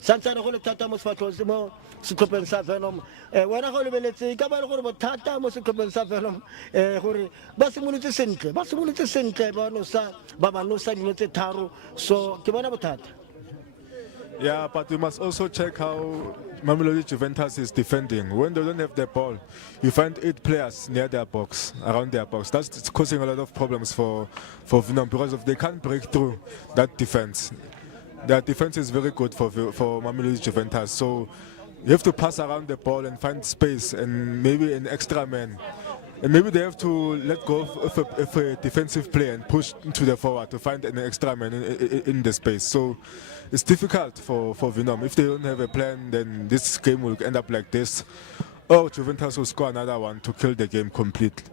santsane go le thata mo setlhopheng sa Venom wena go lebeletse ka ba le gore bothata mo setlhopheng sa Venom gore ba simolotse sentle ba nosa dilo tse tharo so ke bona bothata. Yeah, but we must also check how Mamelodi Juventus is defending. When they don't have the ball, you find 8 players near their box, around their box. That's causing a lot of problems for Venom because they can't break through that defense. Their defense is very good for Mamelodi Juventus. So you have to pass around the ball and find space and maybe an extra man. And maybe they have to let go of a defensive play and push into the forward to find an extra man in the space. So it's difficult for Venom. If they don't have a plan, then this game will end up like this. Or Juventus will score another one to kill the game completely.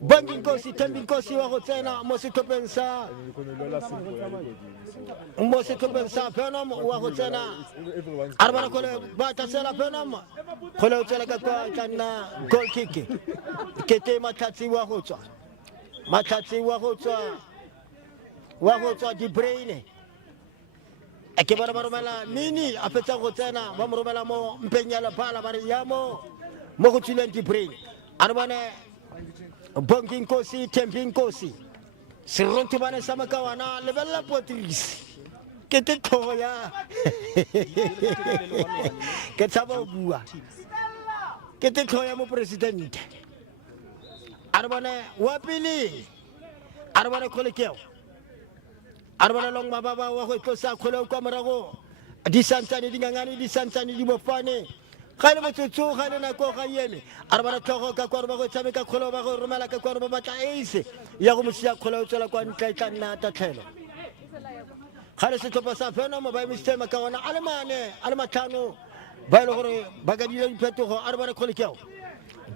Banking Kosi, Tending Kosi, Wahotena, Mositopensa, Venom, Wahotena, Arbanacole, Batasela Venom, Colotela, goal kicking, Kete Matati Wahota, Wahota, the brain. A Kebarabala, Mini, Apeta Hotena, Mamrobala, Peñala Pala, Mariamo, Mohutulan, the brain. Arbane. Banking Kosi, Temping Kosi, Sirontibane Samakawana, Levella Potris, get it Toya, get Sababua, get it Toyamo President, Arbane, Wapili, Arbana Kolekeo, Arbana Long Mababa, Wahosa, Kolo Camarago, Disantani Dingani, Disantani Dimofane. Kale motso ga na go ga yeme arabana tlhogo ka kwa ba go tshameka kgolo ba go romela ka kwa ba batla ace ya go mosia kgolo o tsela kwa ntla tla nna tatlhelo kale se tlopa sa Venom ba mistema ka ona ale matlhano ba ile gore ba ka dira diphetogo arabana kgolekeo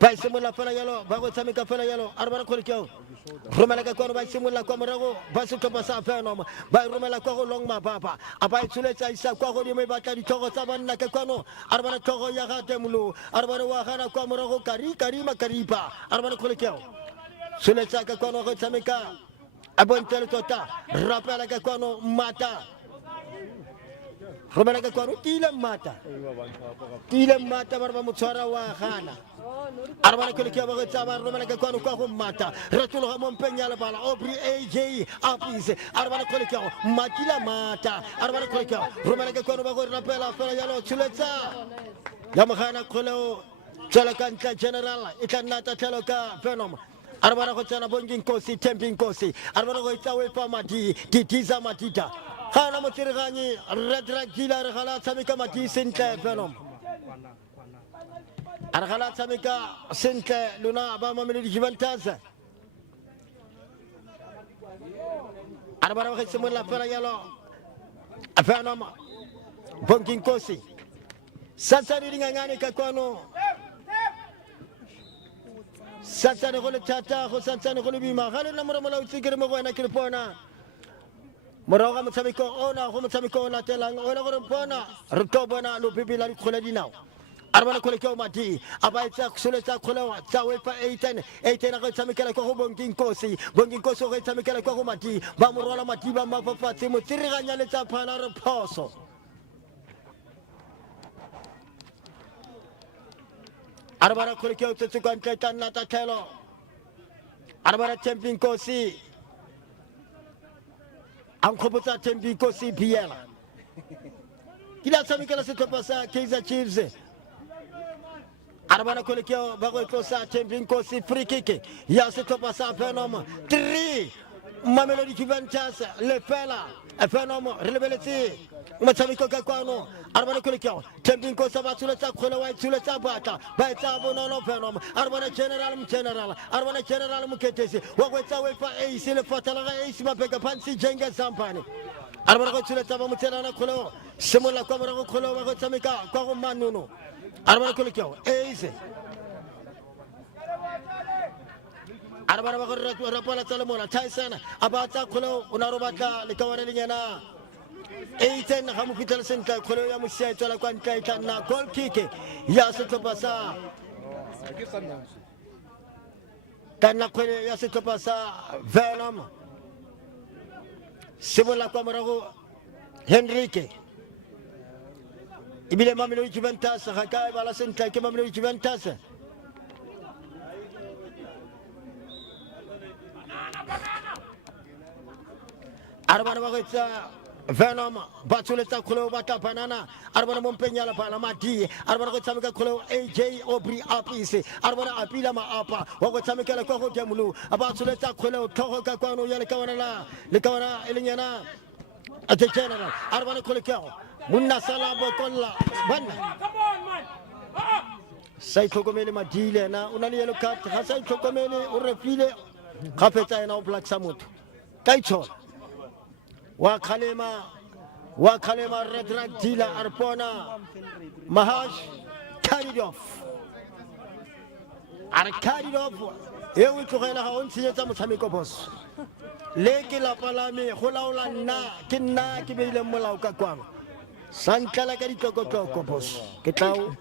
ba semola fela yalo ba go tshameka fela yalo arabana kgolekeo romela ka kwa ba semola kwa morago ba se tlopa sa Venom ba romela kwa go long mababa a ba itsuletsa isa kwa go di me batla dithogo tsa banna ka kwano arabana thogo ya ga temlo arabana wa gana kwa morago karipa arabana kgolekeo suletsa ka kwano go tshameka a bontele tota rapela ka kwano mata romela ka kwano tile mata ba mo tshwara wa gana arabana kole ke ba go tsaba romela ka kwano kwa go mata retolo ga mompenya le bala Aubrey AJ apise arabana kole ke matila mata arabana kole ke romela ka kwano ba go rapela fela yalo tsuletsa ya mogana kgoleo tsela ka ntle general e tla nna tatlhelo ka Venom arabana go tsena bonging kosi temping kosi arabana go itsa we pa madi diza matita gana mo tiriganye red killer re gala tshameka madi sentle Venom ara gala tshameka sentle lona ba Mamelodi Juventus arabana go tsimola fela yalo Venom bonging kosi sasa di ngangane ka kwano sasa ne go le thata go santsa ne go le bima ga le na mora mola utsikere mo go wena ke le pona mora ga motshameko ona go motshameko ona telang ona go re pona re to bona lo bibila di kgole dinao arabana kgole ke o mati aba itsa kusole tsa kgole tsa wepa 18 go tshamekela go bongking kosi go tshamekela go mati ba mo rola mati ba mafafatse mo tiriganya le tsa phana re phoso arabara kole ke o tse kwa ntle tana ta thelo arabara champion kosi ang khopotsa champion kosi biela kila samikela se topa sa Kaizer Chiefs arabara kole ke o ba go tlosa champion kosi free kick ya se topa sa Venom 3 Mamelodi Juventus le fela Venom relebeletse motshameko ka kwano arabana kole ke o champion kosi ba tsuletsa kgole wa tsuletsa batla ba etsa bonono Venom arabana general muketesi wa go etsa wefa ace le fatala ga ace mapeka phansi jenga zampane arabana go tsuletsa ba motselana kgole semola kwa mora go kgole wa go tsameka kwa go manuno arabana kole ke o ace arabana ba go rapala tsala mola Tyson abatsa kgole ona robata le kawana le nyana 18 ga mo fitela sentle kgole ya mosia tsala kwa ntle tla nna goal kick ya setlhopha sa kana kgwele ya setlhopha sa Venom sebola kwa morago Henrique ibile Mamelodi Juventus ga ka bala sentle ke Mamelodi Juventus arabana ba go tsa Venom batsuletsa kgole ba ta banana arabana mompenya la bala mati arabana go tsameka kgole AJ Aubrey apise arabana apila maapa wa go tsamekela kwa go demulu abatsuletsa kgole tlhogo ka kwano ya le kawana elinyana at the general arabana kgole keo munna sala bokolla banna sai tlhokomele madile na una le yellow card ga sai tlhokomele o refile ga fetsa ena o black sa motho ka itshola wa khalema red dealer arpona Mahash carried off e o tlogela ga o ntshetsa motshameko boss le ke la palame go laola nna ke beile molao ka kwano santla ka ditlokotoko boss ke tlao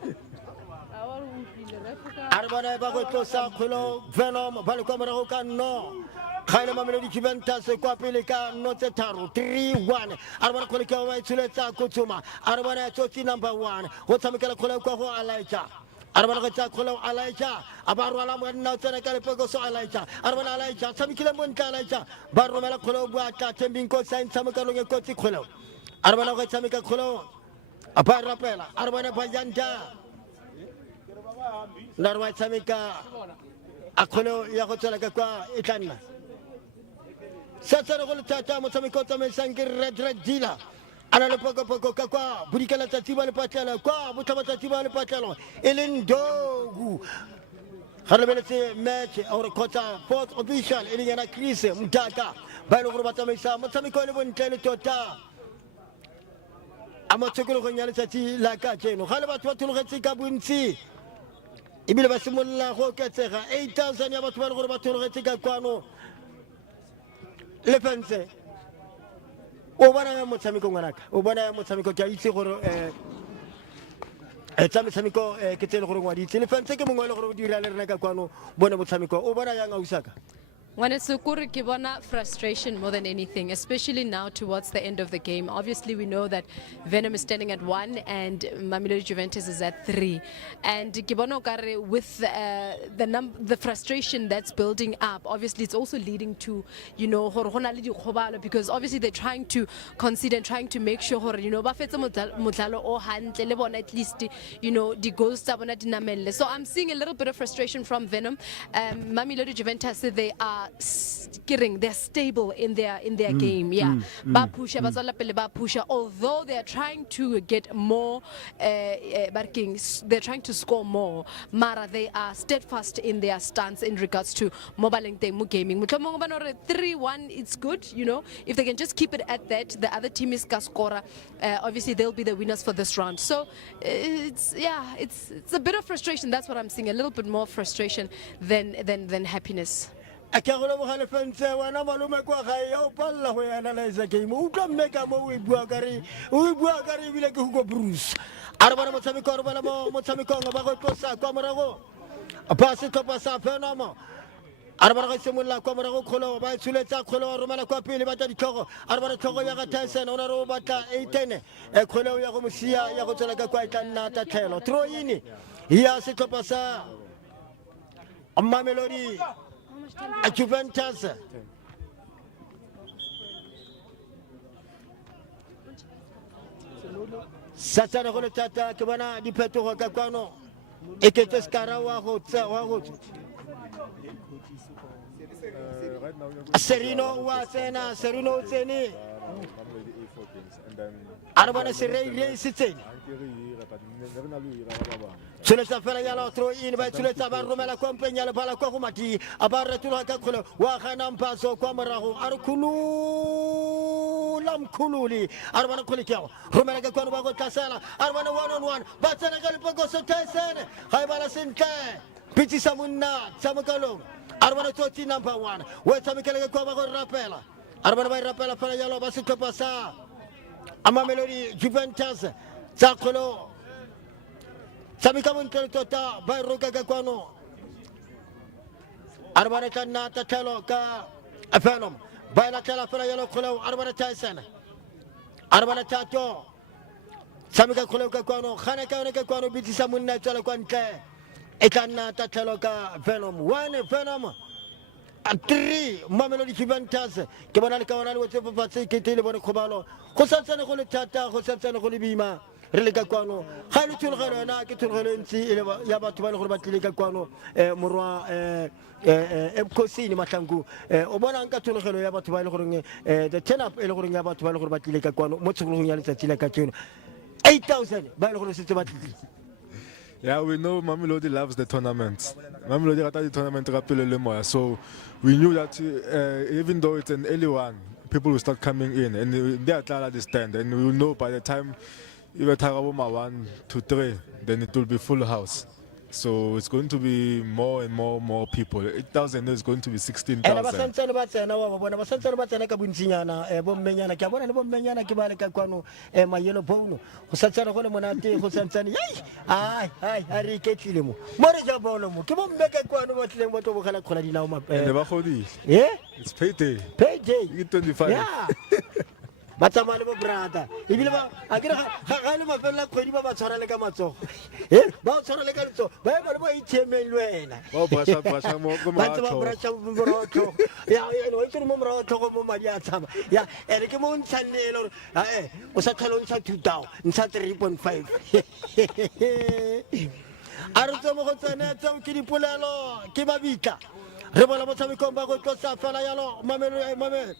arabana ba go tlosa kgolo Venom ba le kwa morago ka no khaile Mamelodi Juventus kwa pele ka notse tharo 3-1 arabana kgole ke wa itsuletsa kutsuma arabana tsotsi number 1 go tshamekela kgole kwa go Alaija arabana go tsa kgole Alaija abarwala mo nna tsena ka lepeko so Alaija arabana Alaija tshamekile mo nka Alaija ba romela kgole bua tla tembing ko sain tshamekelo nge kotsi kgole arabana go tshameka kgole apa rapela arabana ba yanda narwa tshameka akgole ya go tsela ka kwa itlanna sasa go le tata motshameko tsamaisang ke red dealer ana le poko ka kwa budikela tsatsiba le patlela kwa botlhaba tsatsiba le patlelo e leng dogu ga le beletse match or kota fourth official e leng yana Chris Mdaka ba ile go ba tsamaisa motshameko le bontle le tota a motsokolo go nyale tsatsi la ka tseno ga le batho ba thologetse ka bontsi ibile ba simolla go ketsega 8000 ya batho ba le gore ba thologetse ka kwano le fense o bona ya motshameko ngwanaka o bona ya motshameko ke a itse gore tsa motshameko ke tsele gore ngwa ditse le fense ke mongwe le gore o dira le rena ka kwano bona motshameko o bona yang a usaka Sukuri kibona frustration more than anything, especially now towards the end of the game. Obviously, we know that Venom is standing at 1 and Mamelodi Juventus is at 3. And kibona okare with the frustration that's building up, obviously it's also leading to, because obviously they're trying to concede and trying to make sure, ba fetsa modlalo o hantle le bona at least, the goals tsa bona di namelle. So I'm seeing a little bit of frustration from Venom. Mamelodi Juventus, they are they're stable in their game. Ba pusha, ba tswela pele ba pusha. Although they are trying to get more, they're trying to score more. Mara, they are steadfast in their stance in regards to mobile gaming. 3-1, it's good. If they can just keep it at that, the other team is Kaskora. Obviously, they'll be the winners for this round. So it's a bit of frustration. That's what I'm seeing. A little bit more frustration than happiness. A carolo halefense wana malume kwa ga o palla ho analyze game o tla mmeka mo o bua gare bile ke Hugo Bruce arabana motshameko arabana mo motshameko ba go tlosa kwa morago pasi to pasa Venom arabana go semolla kwa morago kholo ba tshuletsa kholo romela kwa pele ba tla ditlhogo arabana tlhogo ya ga Tyson ona ro batla 18 kholo ya go mosia ya go tsela ka kwa itla nna ta tlhelo throw in ya se to pasa Mamelodi a Juventus. Satana go tata ke bona di phetogo ka kwano e ke tse skara wa go Serino wa tsena Serino tsene arabana se re sitseng Suletsa fela yalo throw in ba suletsa ba romela kompenya le bala kwa go mati a ba retula ka kholo wa gana mpaso kwa morago a re khululi a re bana khole keo romela ka kwa ba go tlasela a re bana 1-on-1 ba tsena ka lepoko so Tyson ga e bala sentle pitsi sa monna sa mokalong a re bana toti number 1 we tsamekele ka kwa ba go rapela a re bana ba rapela fela yalo ba se topa sa Mamelodi Juventus tsa kholo Samika montle tota ba roka ka kwano arbana kana ta telo ka Venom ba la tela fela yelo kholo arbana Tyson arbana tato samika kholo ka kwano khana ka ka kwano bitisa munna tsala kwa ntle e kana ta telo ka Venom 1 Venom 3 Mamelodi Juventus ke bona le ka bona le wetse papatse ke tele bona khobalo go santsane go le thata go santsane go le bima re le ka kwano ga le thulogelo yona ke thulogelo ntsi ya batho ba le gore ba tlile ka kwano morwa Ebkosini Mahlangu o bona nka thulogelo ya batho ba le gore the turn up e le gore ya batho ba le gore ba tlile ka kwano mo tshologong ya letsatsi la ka tseno 8000 ba le gore setse ba tlile. Yeah, we know Mamelodi loves the tournament. Mamelodi rata the tournament rapele le moya. So we knew that even though it's an early one, people will start coming in and they are trying to understand, and we will know by the time If Taraboma 1 to 3, then it will be full house. So it's going to be more and more people. 8,000 is going to be 16,000. It's payday. Payday. You get 25. Yeah. Batamane mo brada ibile ba akira ga le mafela kgwedi ba tshwara le ka matsogo ba tshwara le ka letso ba ba mo ithemen lwena ba brasha mo go ba brasha mo morotho ya no itse mo morotho go mo madi a tsama ya ere ke mo ntsanelo o sa tlhalo ntsha 2000 ntsha 3.5 a re tso mo go tsena tso ke dipolelo ke ba bitla re bona motshameko ba go tlosa fela yalo mamelo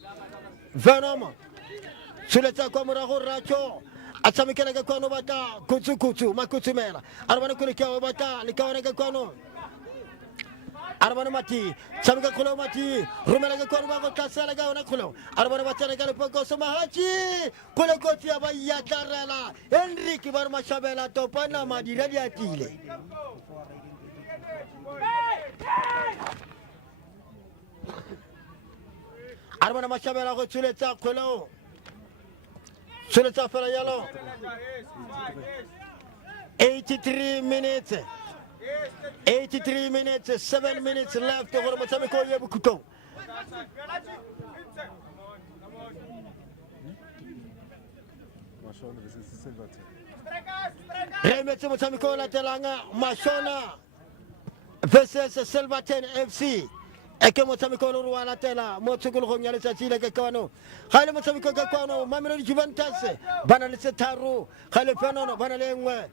Venom Suletsa kwa morago racho atsamekela ka kwano bata kutsu makutsumela arabana kule ka bata le ka wana ka kwano arabana mati tsameka kholo mati rumela ka kwano ba go tlasela ka wana kholo arabana bata le ka le poko so mahachi kule kotsi ya ba ya tlarela Henrik bar mashabela topana madira di atile arabana mashabela go suletsa kholo Suletsa fela yalo 83 minutes 7 minutes left gore motshameko ye bokhutong re metse motshameko o latelang Mashona versus Silverton FC ke motshameko o wa latela mo tshokologong ya letsatsi le ke kwano ga ile motshameko ke kwano Mamelodi Juventus bana le setharo ga le Venom bana le nngwe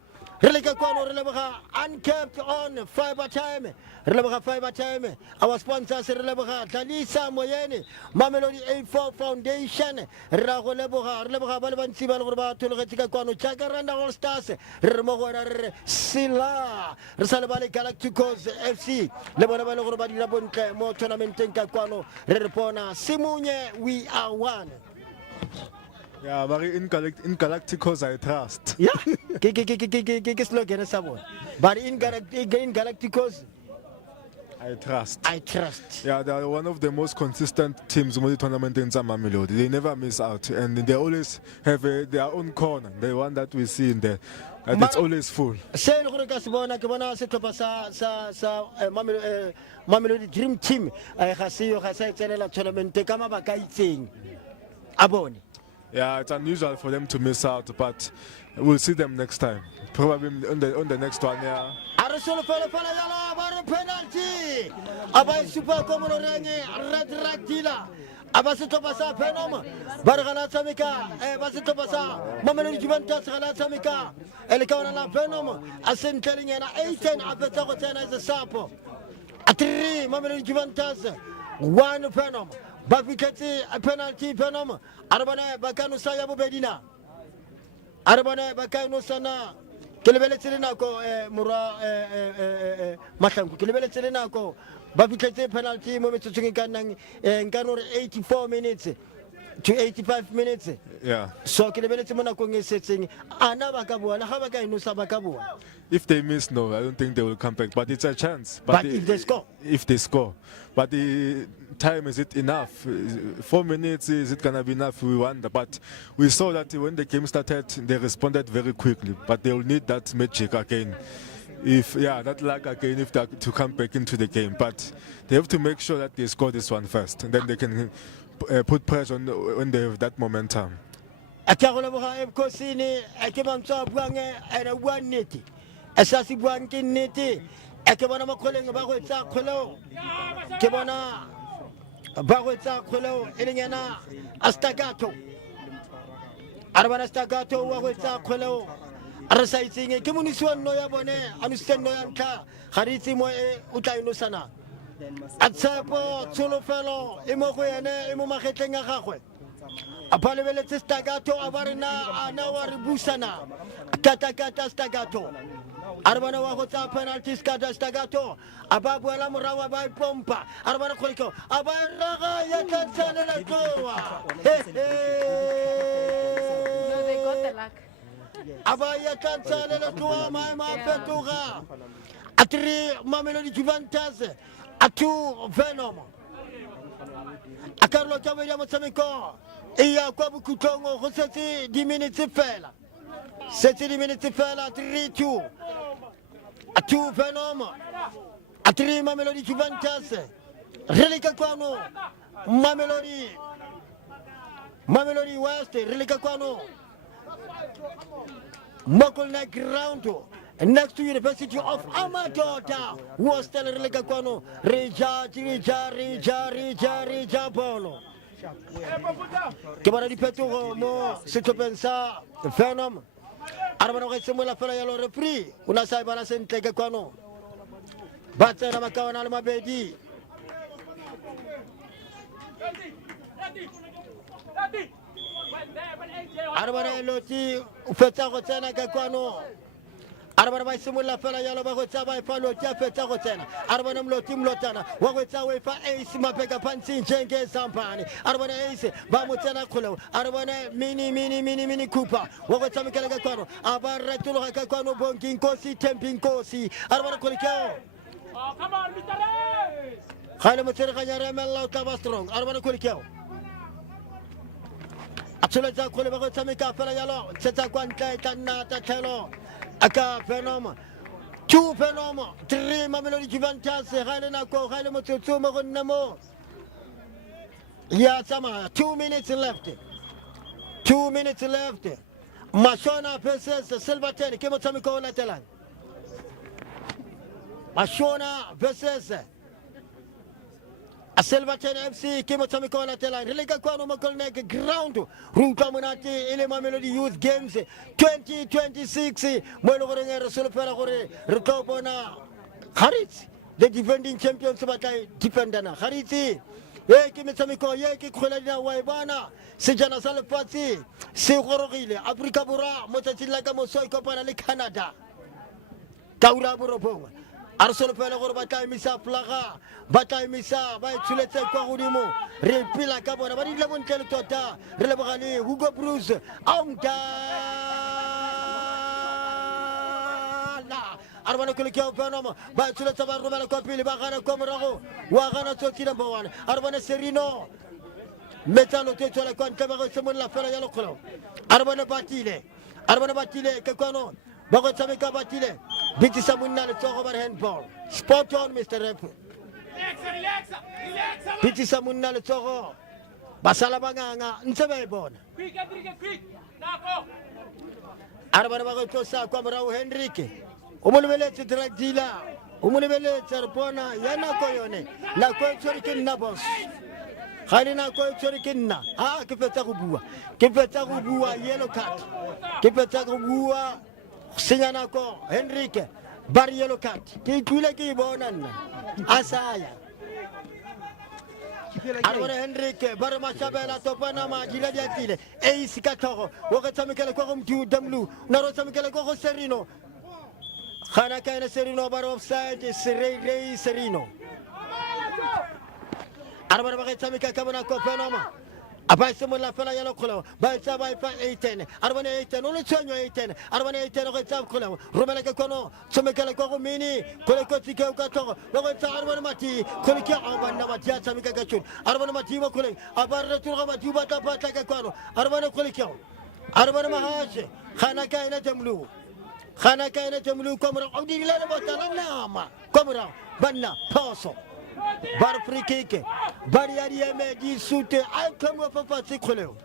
re le ke kwano re leboga uncapped on fiber time re leboga fiber time our sponsors re leboga Dlalisa Moyeni Mamelodi A4 Foundation re go leboga ba le bantsi ba le gore ba thologetse ka kwano Jacaranda All Stars re mo go re sila re sa le ba le Galacticos FC le bona ba le gore ba dira bontle mo tournamenteng ka kwano re re bona Simunye we are one. Yeah, but in Galacticos I trust. Yeah, ke slogan sa bona. But in Galacticos I trust. I trust. Yeah, they are one of the most consistent teams in the tournament in Mamelodi. They never miss out, and they always have their own corner. The one that we see in there, and it's always full. Se le gore ka se bona ke bona se topa sa Mamelodi Dream Team ga se yo ga sa tselela tournament ka mabaka itseng a bone. Yeah, it's unusual for them to miss out, but we'll see them next time. Probably on the next one, yeah. Arsolo fala yala bar penalty. Aba super komono rengi red dila. Aba se topa sa Venom. Bar gala samika ba se topa sa Mamelodi Juventus gala samika. El kawana la Venom asen telling na 18 apeta go tsena is a sapo. Atri Mamelodi Juventus 1 Venom. Bafitetse a penalty Venom arbana bakano sa ya bobedina arbana bakano sana ke lebeletse nako mora mahlangu ke lebeletse nako bafitetse penalty mo metsotsong ka nang nkano re 84 minutes to 85 minutes. Yeah. So ke lebeletse mo nakong e setseng ana ba ka bua le ga ba ka inosa ba ka bua. If they miss, no, I don't think they will come back. But it's a chance. But if they score. But the time, is it enough? 4 minutes, is it going to be enough? We wonder. But we saw that when the game started, they responded very quickly. But they will need that magic again. That luck again if they are to come back into the game. But they have to make sure that they score this one first. And then they can put pressure on when they have that momentum. Asasi buang ke nnete ke bona makoleng ba go etsa kgoleo ke bona ba go etsa kgoleo e leng yana Astagato arbana Astagato wa go etsa kgoleo re sa itseng ke monisiwa nno ya bone a nositse nno ya ntlha ga re itse mo o tla inosana a tshepo tsholofelo e mo go ene e mo magetleng a gagwe a palebeletse Astagato a ba rena ana wa re busana kata Astagato arbana wa go tsa penalty skata Astagato aba boela morawa ba ipompa arbana kholiko aba raga ya tsana la toa They got the luck. aba ya tsana la toa ma fetoga atri Mamelodi Juventus atu Venom akarlo tsabe ya motshameko iya kwa bukutongo go setse di minutes fela. 70 minutes fela 3-2 atu Venom atri Mamelodi Juventus relika kwano Mamelodi West relika kwano Muckleneuk ground next to University of Amadota was still relika kwano rija bolo ke bona diphetogo mo setlhopheng sa Venom arbana go itsemola fela ya lo referee una sa bana sentle ke kwano ba tsena makawana le mabedi arbana loti o fetsa go tsena ke kwano arbana ba itsemola fela ya lo ba go tsa ba fa loti a fetsa go tsena arbana mlotana wa go tsa we fa ace mapeka pantsi njenge sampani arbana ace ba mo tsena kholo arbana mini kupa wa go tsa mekela ka kwano aba retulo ka kwano bonking kosi temping kosi arbana kholikeo come on Mr. Ray khale mo tsere ga nyare mella ka ba strong arbana kholikeo absolutely khole ba go tsa meka fela ya lo tsetsa kwa ntle ka nna ta tlhelo aka Venom 2 Venom 3 Mamelodi Juventus ga le nako ga le motsotso mo go nna mo Yeah, Sama, 2 minutes left. 2 minutes left. Mashona versus Silverton. Kimo Tamiko Natalan. Mashona versus Silverton FC. Kimo Tamiko Natalan. Relega Kwano Muckleneuk ground. Runka Munati Ile Mamelodi Youth Games 2026. Mwelo Gorenga Rasulpera Gore. Rukobona Harit. The defending champions Batai defendana. Hariti. Yeki Mitsamiko, Yeki Kulina Waibana, Sejana Salapati, Seorogile, Africa Bura, Motatilaka Mosoi Copanali Canada, Taura Burobong, Arsolo Pelagor Batai Misa Plaga, Batai Misa, by Tulete Kwahudimo, Repila Cabona, but in Lemon Teltota, Relevani, Hugo Bruce, Amta. Armano Kulikio Venom, by Tuleta Romano Copili, Bagana Comoro, Wagana Sotina Bowan, Armana Serino, Metalo Tetra Quantamaro, Samuel La Fera Yalocolo, Armana Batile, Cacono, Bogotamica Batile, Biti Samuna, the talk about handball. Spot on, Mr. Rep. Biti Samuna, the Toro, Basalabanga, Nsabebon. Armana Tosa, Quamaro, Henrique. Umunibelete dragdila, umunibelete arpona, yana koyone, la koy chorikin na boss. Khalina koy chorikin na. Ah, kipeta kubua yellow card. Kipeta kubua, sinyana ko, Henrique, bar yellow card. Ki kule ki bonan, asaya. Arwana Henrique, bar machabela topana ma diladiatile, e isikatoro, wakatamikele ko mtu damlu, narotamikele ko serino. Khana kaina Serino bar offside Ray Serino. Arbar bagay tamika kabana ko Venom. Abay sumo la fala yalo kolo. Bay sabay pa 18. Arbane 18 ono chonyo 18. Arbane 18 ko tab kolo. Rumela ka kono. Somekala ko mini. Kolo ko tike ka to. Logo ta arbane mati. Kolo ki aban na mati tamika ka chun. Arbane mati mo kolo. Abar retur ga mati bata bata ka kono. Arbane kolo ki. Arbane mahaje. Khana kaina jamlu. Khana kaina jamlu komra odi la botala nama komra banna paso bar free kick bar yari me di sute ay komo papa sikolo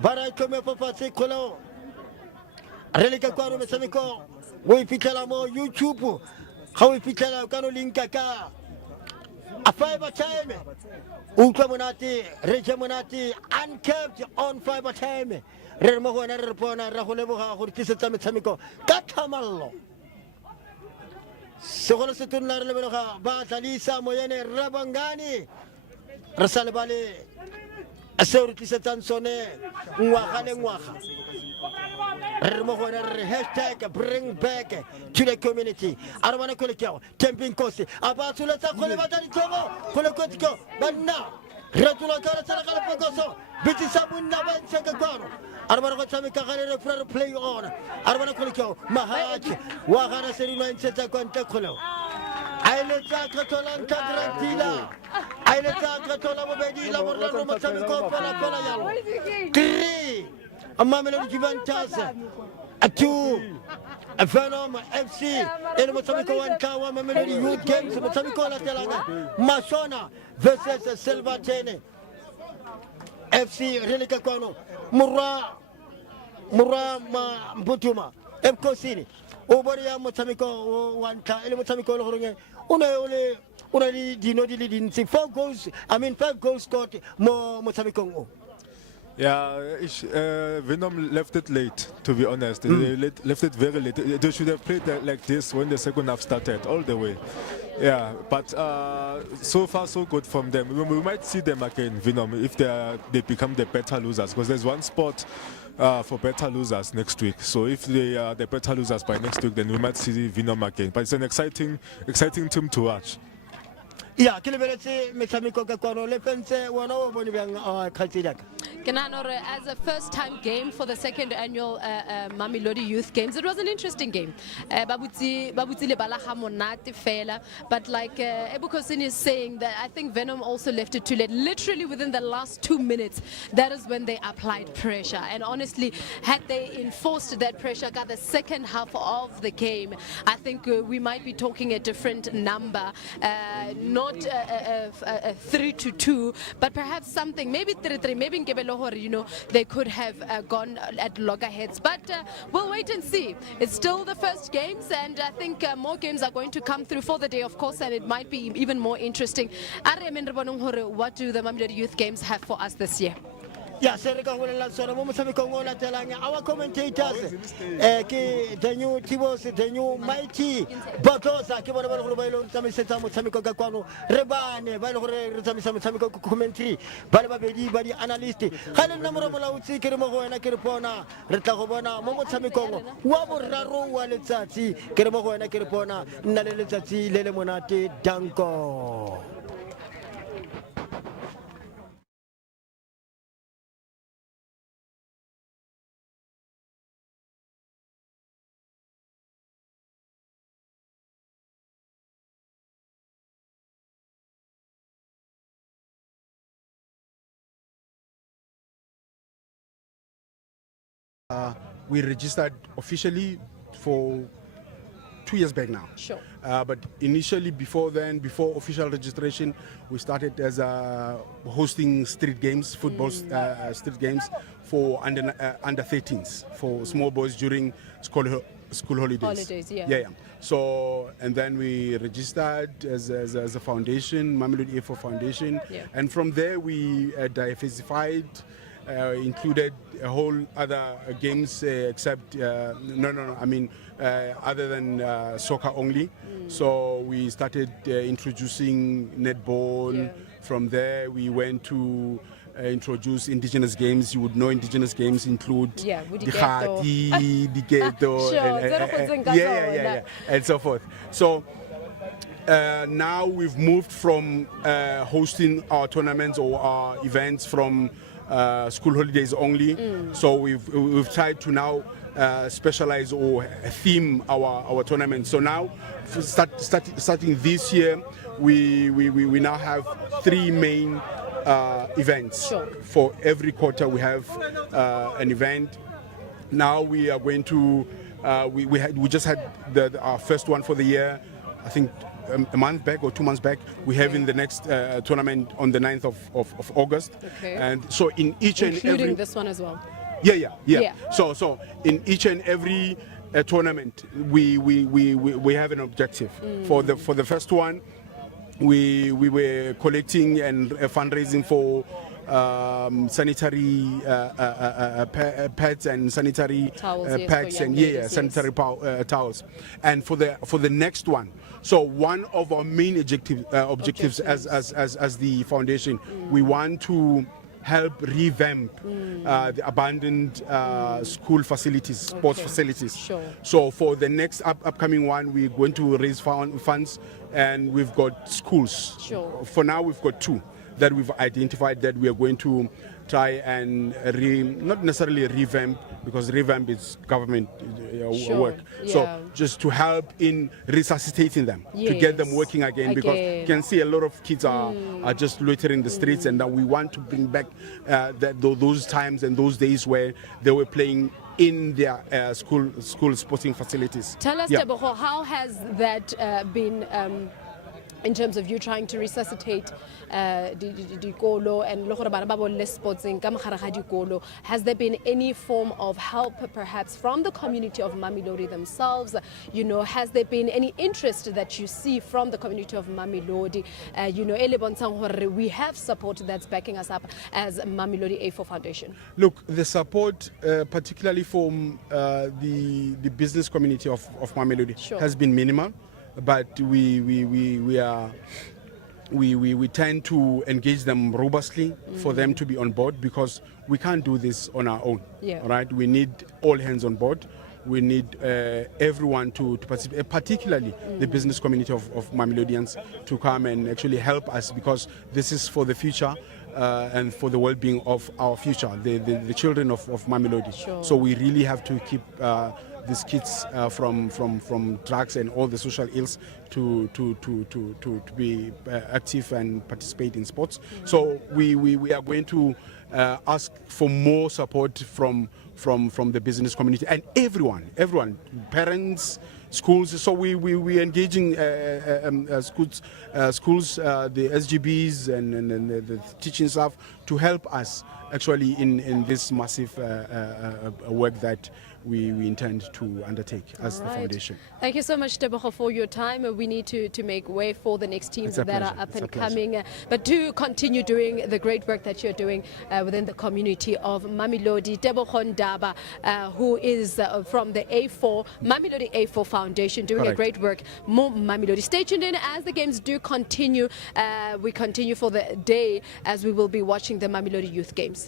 bar ay komo papa sikolo relika kwaro me samiko we pitala mo YouTube how pitala kano linka ka fiber time ukamunati rejamunati unkept on fiber time Remo na repona rahulebo ha hurkisa tamiko katamallo Segolo setun lar lebeno ha ba talisa moyene rabangani rasal bali aseurkisa tansone ngwakale ngwaka Remo na hashtag bring back to the community arwana kolekyo temping kosi abatula ta kole batali togo kole kotiko banna ratula kara sala kala pokoso biti sabunna ban segakaro Armana ko sami kakare refra play on. Armana ko likyo mahaj wa gara serino inseta kwanta kolo. Aile ta katolan tagrantila. Aile ta katola mobedi la morla no masami ko pala yalo. 3 Mamelodi Juventus 2 Venom FC ele masami ko wanka Mamelodi Youth Games masami ko la telanga. Mashona versus Silverton FC relika kwano Mura Mbutuma Mkosini Obori ya Motamiko Wanta ele Motamiko Loronge una di no di leading 5 goals scored mo Motamiko. Yeah, Venom left it late, to be honest. They left it very late. They should have played like this when the second half started, all the way. Yeah, but so far so good from them. We might see them again, Venom, if they become the better losers, because there's one spot for better losers next week. So if they are the better losers by next week, then we might see Venom again. But it's an exciting team to watch. Yeah, kilibeletse metamiko ka kono le fense wana o boni bang khaltidak. As a first-time game for the second annual Mamelodi Youth Games, it was an interesting game. But like Ebukosin is saying, that I think Venom also left it too late. Literally within the last 2 minutes, that is when they applied pressure. And honestly, had they enforced that pressure, got the second half of the game, I think we might be talking a different number. Not not 3-2, but perhaps something, maybe 3-3, maybe in Kebelohor, they could have gone at loggerheads. But we'll wait and see. It's still the first games, and I think more games are going to come through for the day, of course, and it might be even more interesting. What do the Mamelodi Youth Games have for us this year? Yeah, our commentators, the new Tibos, the new Mighty, Batosa, Rebane, commentary, Balabedi, Badi analyst, Helen Namola, Keremo and Kerpona, Retahobana, Momotsamikongo, Wabu Walitati, Keremo and Kerpona, Nalezati, Lelemonate, Danko. We registered officially for 2 years back now. Sure. But initially, before official registration, we started as hosting street games, football street games for under 13s, for small boys during school holidays. Yeah. So, and then we registered as a foundation, Mamelodi A4 Foundation. Yeah. And from there, we diversified, included a whole other games except, other than soccer only. So we started introducing netball. Yeah. From there, we went to introduce indigenous games. You would know indigenous games include the Khati, the Ghetto, and so forth. So now we've moved from hosting our tournaments or our events from school holidays only. So we've tried to now specialize or theme our tournament. So now, starting this year, we now have 3 main events. Sure. For every quarter we have an event. Now we are going to we just had our first one for the year, I think a month back or 2 months back. We're having the next tournament on the 9th of August. Okay. And so in each and every, including this one as well. Yeah. So in each and every tournament, we have an objective. For the first one, we were collecting and fundraising for sanitary pads and sanitary Towels, yes, packs for young and ladies, sanitary towels. And for the next one, so one of our main objectives as the foundation, we want to help revamp the abandoned school facilities, sports facilities. Sure. So for the next upcoming one, we're going to raise funds, and we've got schools. Sure. For now, we've got 2 that we've identified that we are going to try and not necessarily revamp, because revamp is government Sure. work. Yeah. So just to help in resuscitating them, to get them working again, because you can see a lot of kids are just loitering the streets, and we want to bring back those times and those days where they were playing in their school sporting facilities. Tell us, Tebogo, how has that been in terms of you trying to resuscitate dikolo and le gore bana ba bolle sportsing ka mogare ga dikolo? Has there been any form of help perhaps from the community of Mamelodi themselves? Has there been any interest that you see from the community of Mamelodi? Ele bontshang gore we have support that's backing us up as Mamelodi A4 Foundation. Look, the support, particularly from the business community of Mamelodi, Sure. has been minimal. But we tend to engage them robustly for them to be on board, because we can't do this on our own. Yeah. All right, we need all hands on board. We need everyone to participate, particularly the business community of Mamelodians, to come and actually help us, because this is for the future. And for the well-being of our future, the children of Mamelodi. Sure. So we really have to keep these kids from drugs and all the social ills to be active and participate in sports. So we are going to ask for more support from the business community and everyone, parents, schools. So we engaging schools, the SGBs and the teaching staff to help us actually in this massive work that we intend to undertake as the foundation. Thank you so much, Tebogo, for your time. We need to make way for the next teams It's a that are pleasure. up It's a and pleasure. coming. But do continue doing the great work that you're doing within the community of Mamelodi. Tebogo Ndaba, who is from the A4, Mamelodi A4 Foundation, doing a Correct. great work. More Mamelodi. Stay tuned in as the games do continue. We continue for the day as we will be watching the Mamelodi Youth Games.